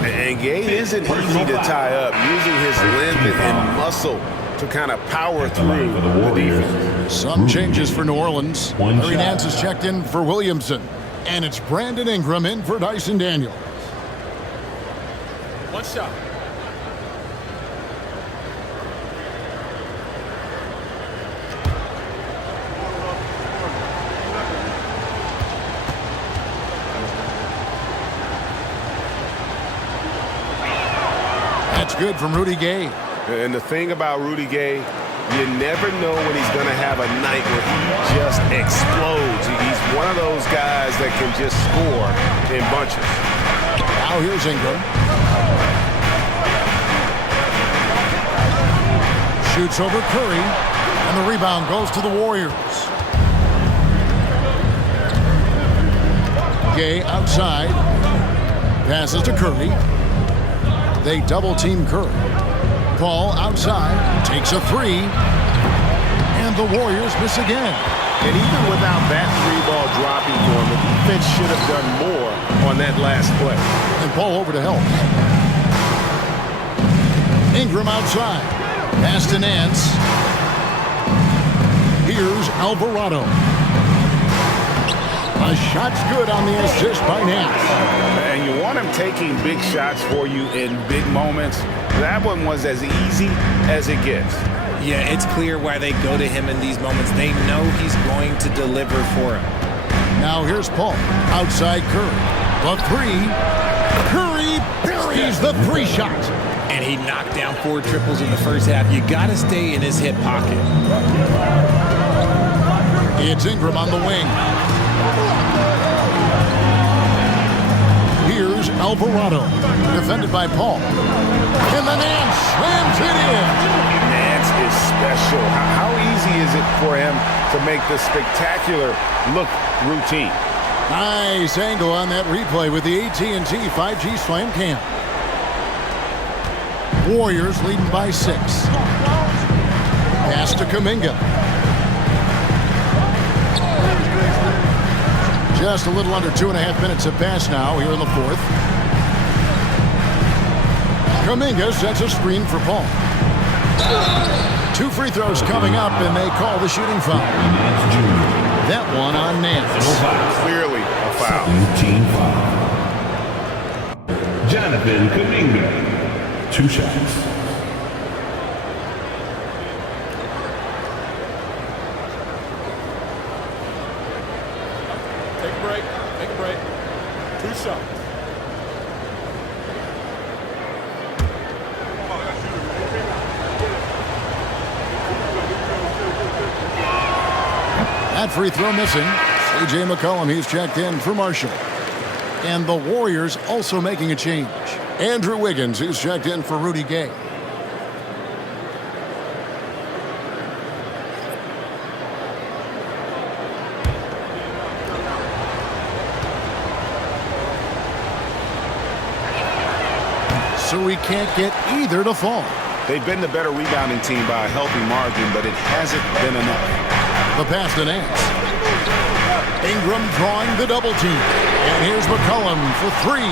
And Gay isn't easy to tie up, using his length and muscle to kind of power through the defense. Some changes for New Orleans. Larry Nance is checked in for Williamson. And it's Brandon Ingram in for Dyson Daniels. One shot. That's good from Rudy Gay. And the thing about Rudy Gay, you never know when he's going to have a night where he just explodes. He's one of those guys that can just score in bunches. Now here's Ingram. Shoots over Curry, and the rebound goes to the Warriors. Gay outside. Passes to Curry. They double-team Curry. Paul outside. Takes a three. And the Warriors miss again. And even without that three-ball dropping for him, the defense should have done more on that last play. And Paul over to help. Ingram outside. Pass to Nance. Here's Alvarado. A shot's good on the assist by Nance. And you want him taking big shots for you in big moments. That one was as easy as it gets. Yeah, it's clear why they go to him in these moments. They know he's going to deliver for him. Now here's Paul. Outside Curry. The three. Curry buries the three shot. And he knocked down 4 triples in the first half. You got to stay in his hip pocket. It's Ingram on the wing. Here's Alvarado. Defended by Paul. And the Nance slams it in. Nance is special. How easy is it for him to make the spectacular look routine? Nice angle on that replay with the AT&T 5G Slam Cam. Warriors leading by 6. Pass to Kuminga. Just a little under 2.5 minutes have passed now here in the fourth. Kuminga sets a screen for Paul. 2 free throws coming up, and they call the shooting foul. That one on Nance. Clearly a foul. Team foul. Jonathan Kuminga. 2 shots. Take a break. Take a break. 2 shots. That free throw missing. C.J. McCollum, he's checked in for Marshall. And the Warriors also making a change. Andrew Wiggins, who's checked in for Rudy Gay. So we can't get either to fall. They've been the better rebounding team by a healthy margin, but it hasn't been enough. The pass to Nance. Ingram drawing the double team. And here's McCollum for 3.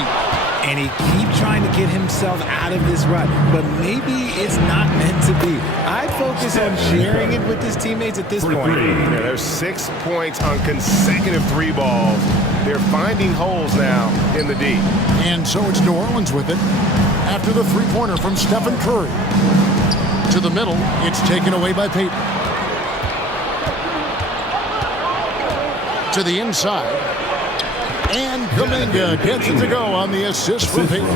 And he keeps trying to get himself out of this rut, but maybe it's not meant to be. I'd focus on sharing it with his teammates at this point. Yeah, there's 6 points on consecutive 3 balls. They're finding holes now in the D. And so it's New Orleans with it. After the three-pointer from Stephen Curry. To the middle, it's taken away by Payton. To the inside. And Kuminga gets it to go on the assist for Payton.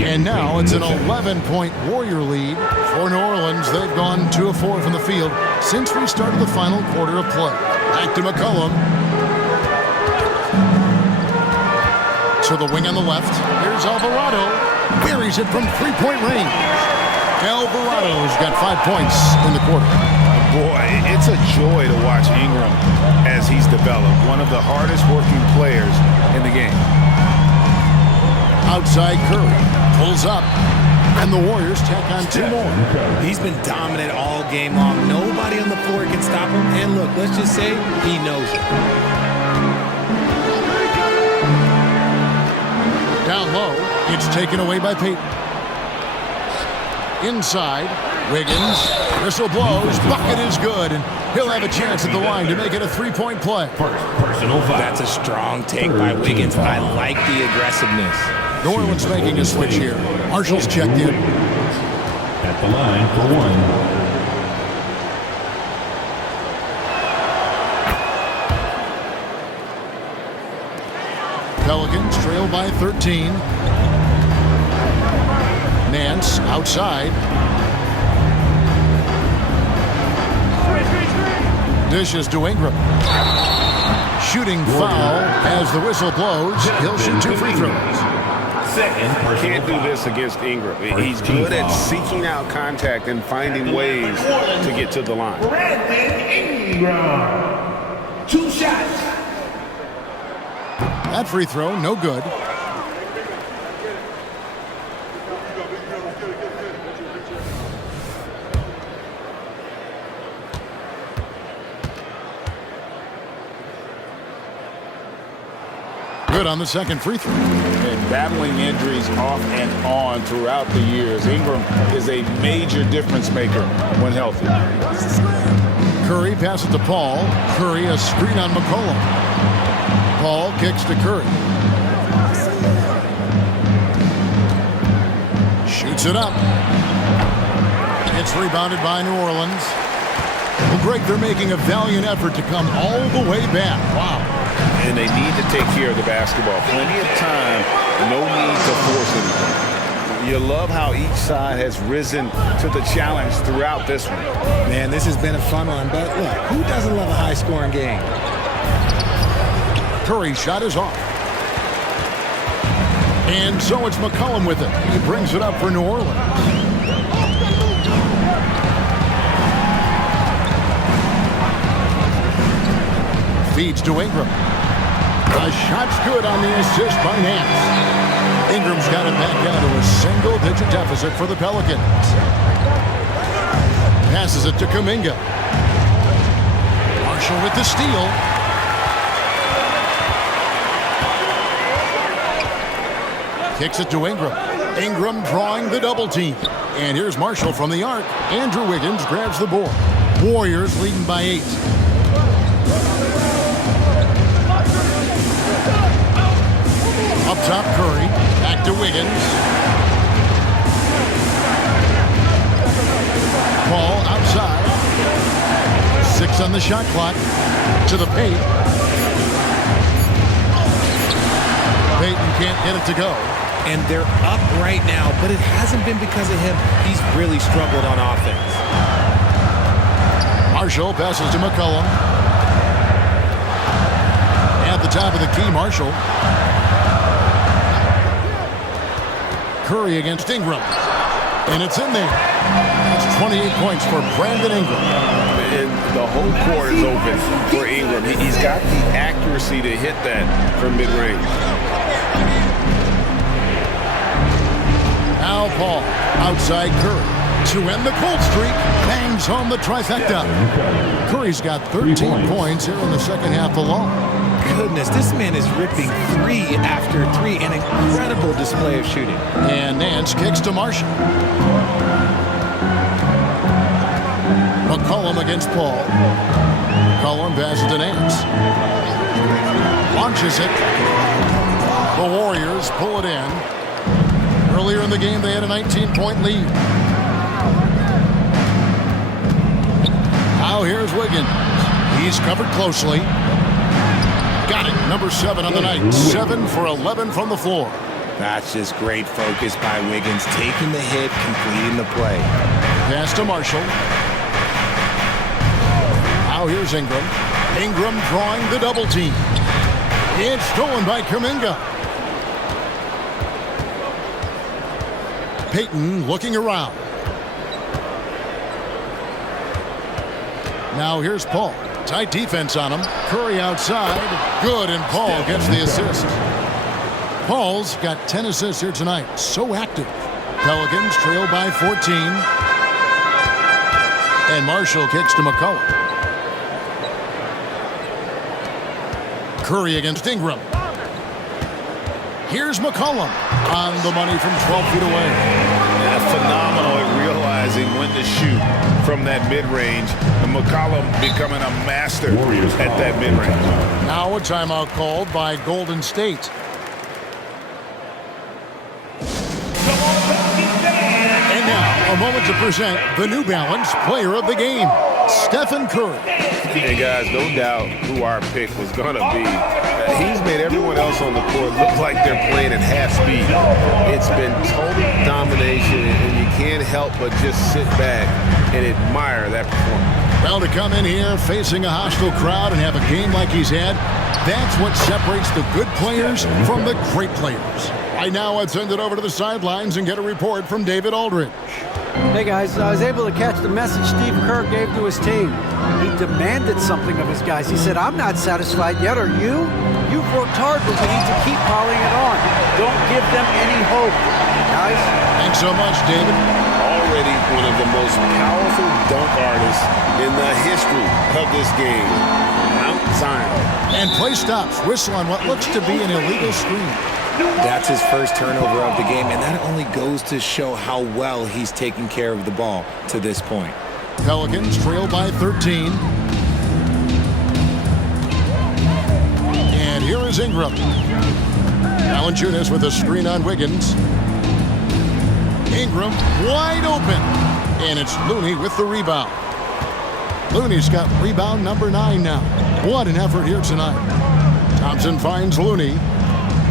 And now it's an 11-point Warrior lead for New Orleans. They've gone 2 of 4 from the field since we started the final quarter of play. Back to McCollum. To the wing on the left. Here's Alvarado. Buries it from 3-point range. Alvarado's got 5 points in the quarter. Boy, it's a joy to watch Ingram as he's developed. One of the hardest working players in the game. Outside Curry. Pulls up. And the Warriors tack on 2 more. He's been dominant all game long. Nobody on the floor can stop him. And look, let's just say he knows it. Down low, it's taken away by Payton. Inside, Wiggins, whistle blows, bucket is good, and he'll have a chance at the line to make it a 3-point play. Personal foul. That's a strong take by Wiggins. I like the aggressiveness. New Orleans making a switch here. Marshall's checked in. At the line for 1. Pelicans trail by 13. Nance outside. Dishes to Ingram. Shooting foul as the whistle blows. He'll shoot 2 free throws. Can't do this against Ingram. He's good at seeking out contact and finding ways to get to the line. Ingram. 2 shots. That free throw, no good. Good on the second free throw. And battling injuries off and on throughout the years, Ingram is a major difference maker when healthy. Curry passes to Paul. Curry a screen on McCollum. Paul kicks to Curry. Shoots it up. It's rebounded by New Orleans. Well, Greg, they're making a valiant effort to come all the way back. Wow. And they need to take care of the basketball. Plenty of time, no need to force anything. You love how each side has risen to the challenge throughout this one. Man, this has been a fun one, but look, who doesn't love a high-scoring game? Curry's shot is off. And so it's McCollum with it. He brings it up for New Orleans. Feeds to Ingram. The shot's good on the assist by Nance. Ingram's got it back down to a single-digit deficit for the Pelicans. Passes it to Kuminga. Marshall with the steal. Kicks it to Ingram. Ingram drawing the double team. And here's Marshall from the arc. Andrew Wiggins grabs the board. Warriors leading by 8. Up top, Curry. Back to Wiggins. Paul outside. 6 on the shot clock. To the paint. Payton can't get it to go. And they're up right now, but it hasn't been because of him. He's really struggled on offense. Marshall passes to McCollum. At the top of the key, Marshall. Curry against Ingram. And it's in there. That's 28 points for Brandon Ingram. And the whole court is open for Ingram. He's got the accuracy to hit that from mid-range. Now Paul outside Curry to end the cold streak. Bangs home the trifecta. Curry's got 13 points here in the second half alone. Goodness, this man is ripping 3 after 3. An incredible display of shooting. And Nance kicks to Marshall. McCollum against Paul. McCollum passes to Nance. Launches it. The Warriors pull it in. Earlier in the game, they had a 19-point lead. Now here's Wiggins. He's covered closely. Got it. Number 7 on the night. 7 for 11 from the floor. That's just great focus by Wiggins. Taking the hit, completing the play. Pass to Marshall. Now here's Ingram. Ingram drawing the double team. It's stolen by Kuminga. Payton looking around. Now here's Paul. Tight defense on him. Curry outside. Good, and Paul gets the assist. Paul's got 10 assists here tonight. So active. Pelicans trail by 14. And Marshall kicks to McCollum. Curry against Ingram. Here's McCollum on the money from 12 feet away. Phenomenal at realizing when to shoot from that mid-range. And McCollum becoming a master at that mid-range. Now a timeout called by Golden State. And now a moment to present the New Balance Player of the Game. Stephen Curry. And guys, no doubt who our pick was going to be. He's made everyone else on the court look like they're playing at half speed. It's been total domination, and you can't help but just sit back and admire that performance. Well, to come in here facing a hostile crowd and have a game like he's had, that's what separates the good players from the great players. Right now, let's send it over to the sidelines and get a report from David Aldridge. Hey guys, I was able to catch the message Steve Kerr gave to his team. He demanded something of his guys. He said, I'm not satisfied yet, are you? You've worked hard, but we need to keep piling it on. Don't give them any hope. Guys? Thanks so much, David. Already one of the most powerful dunk artists in the history of this game. Mount Zion. And play stops. Whistle on what looks to be an illegal screen. That's his first turnover of the game, and that only goes to show how well he's taken care of the ball to this point. Pelicans trail by 13. And here is Ingram. Valanciunas with a screen on Wiggins. Ingram wide open. And it's Looney with the rebound. Looney's got rebound number 9 now. What an effort here tonight. Thompson finds Looney.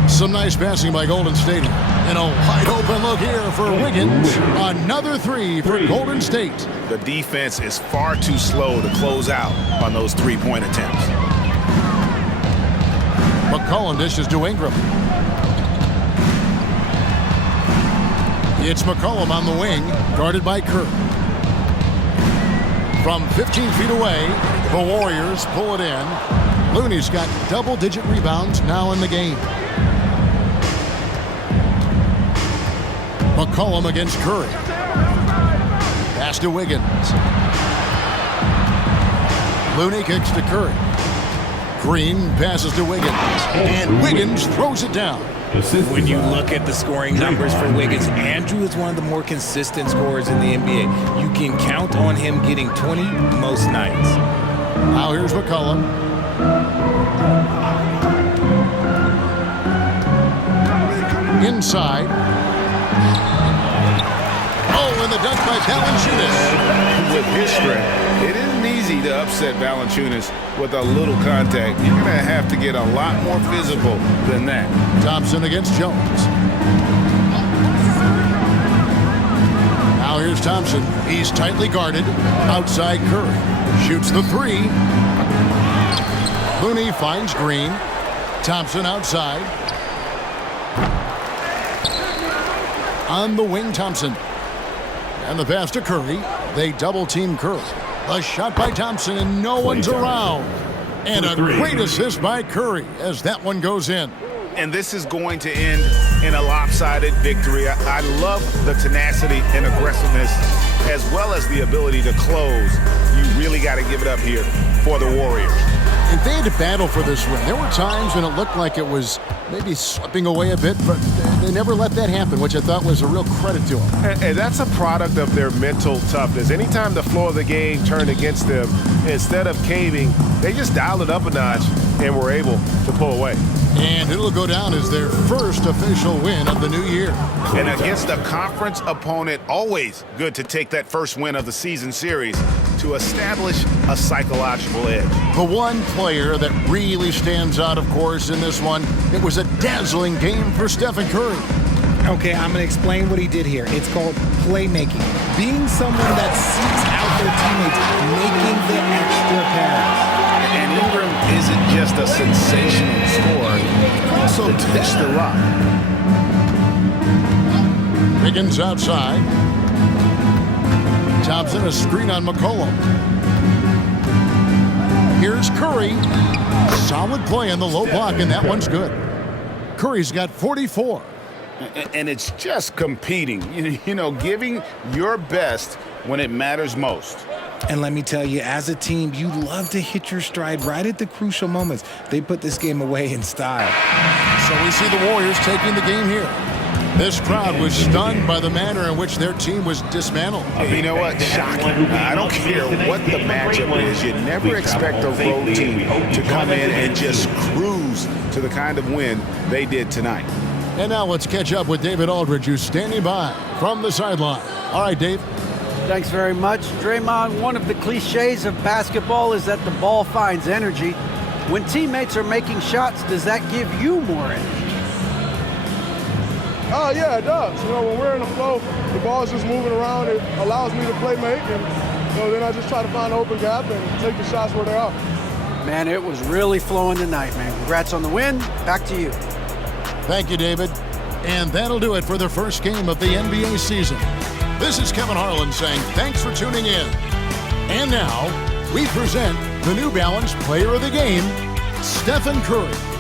Some nice passing by Golden State. And a wide open look here for Wiggins. Another 3 for Golden State. The defense is far too slow to close out on those three-point attempts. McCollum dishes to Ingram. It's McCollum on the wing, guarded by Kerr. From 15 feet away, the Warriors pull it in. Looney's got double-digit rebounds now in the game. McCollum against Curry. Pass to Wiggins. Looney kicks to Curry. Green passes to Wiggins. And Wiggins throws it down. When you look at the scoring numbers for Wiggins, Andrew is one of the more consistent scorers in the NBA. You can count on him getting 20 most nights. Now here's McCollum. Inside. Oh, and the dunk by Valanciunas. With his strength, it isn't easy to upset Valanciunas with a little contact. You're going to have to get a lot more physical than that. Thompson against Jones. Now here's Thompson. He's tightly guarded. Outside Curry. Shoots the 3. Looney finds Green. Thompson outside. On the wing, Thompson. And the pass to Curry. They double-team Curry. A shot by Thompson, and no one's around. And a great assist by Curry as that one goes in. And this is going to end in a lopsided victory. I love the tenacity and aggressiveness as well as the ability to close. You really got to give it up here for the Warriors. And they had to battle for this win. There were times when it looked like it was maybe slipping away a bit, but they never let that happen, which I thought was a real credit to them. And that's a product of their mental toughness. Anytime the floor of the game turned against them, instead of caving, they just dialed it up a notch and were able to pull away. And it'll go down as their first official win of the new year. And against a conference opponent, always good to take that first win of the season series to establish a psychological edge. The one player that really stands out, of course, in this one, it was a dazzling game for Stephen Curry. Okay, I'm going to explain what he did here. It's called playmaking. Being someone that seeks out their teammates, making the extra pass. And Ingram isn't just a sensational scorer, he also touched the rock. Wiggins outside. Thompson a screen on McCollum. Here's Curry. Solid play on the low block, and that one's good. Curry's got 44. And it's just competing, you know, giving your best when it matters most. And let me tell you, as a team, you love to hit your stride right at the crucial moments. They put this game away in style. So we see the Warriors taking the game here. This crowd was stunned by the manner in which their team was dismantled. You know what? Shocking. I don't care what the matchup is. You never expect a road team to come in and just cruise to the kind of win they did tonight. And now let's catch up with David Aldridge, who's standing by from the sideline. All right, Dave. Thanks very much. Draymond, one of the cliches of basketball is that the ball finds energy. When teammates are making shots, does that give you more energy? Oh, yeah, it does. When we're in the flow, the ball's just moving around. It allows me to play make, and then I just try to find an open gap and take the shots where they are. Man, it was really flowing tonight, man. Congrats on the win. Back to you. Thank you, David. And that'll do it for the first game of the NBA season. This is Kevin Harlan saying thanks for tuning in. And now, we present the New Balance Player of the Game, Stephen Curry.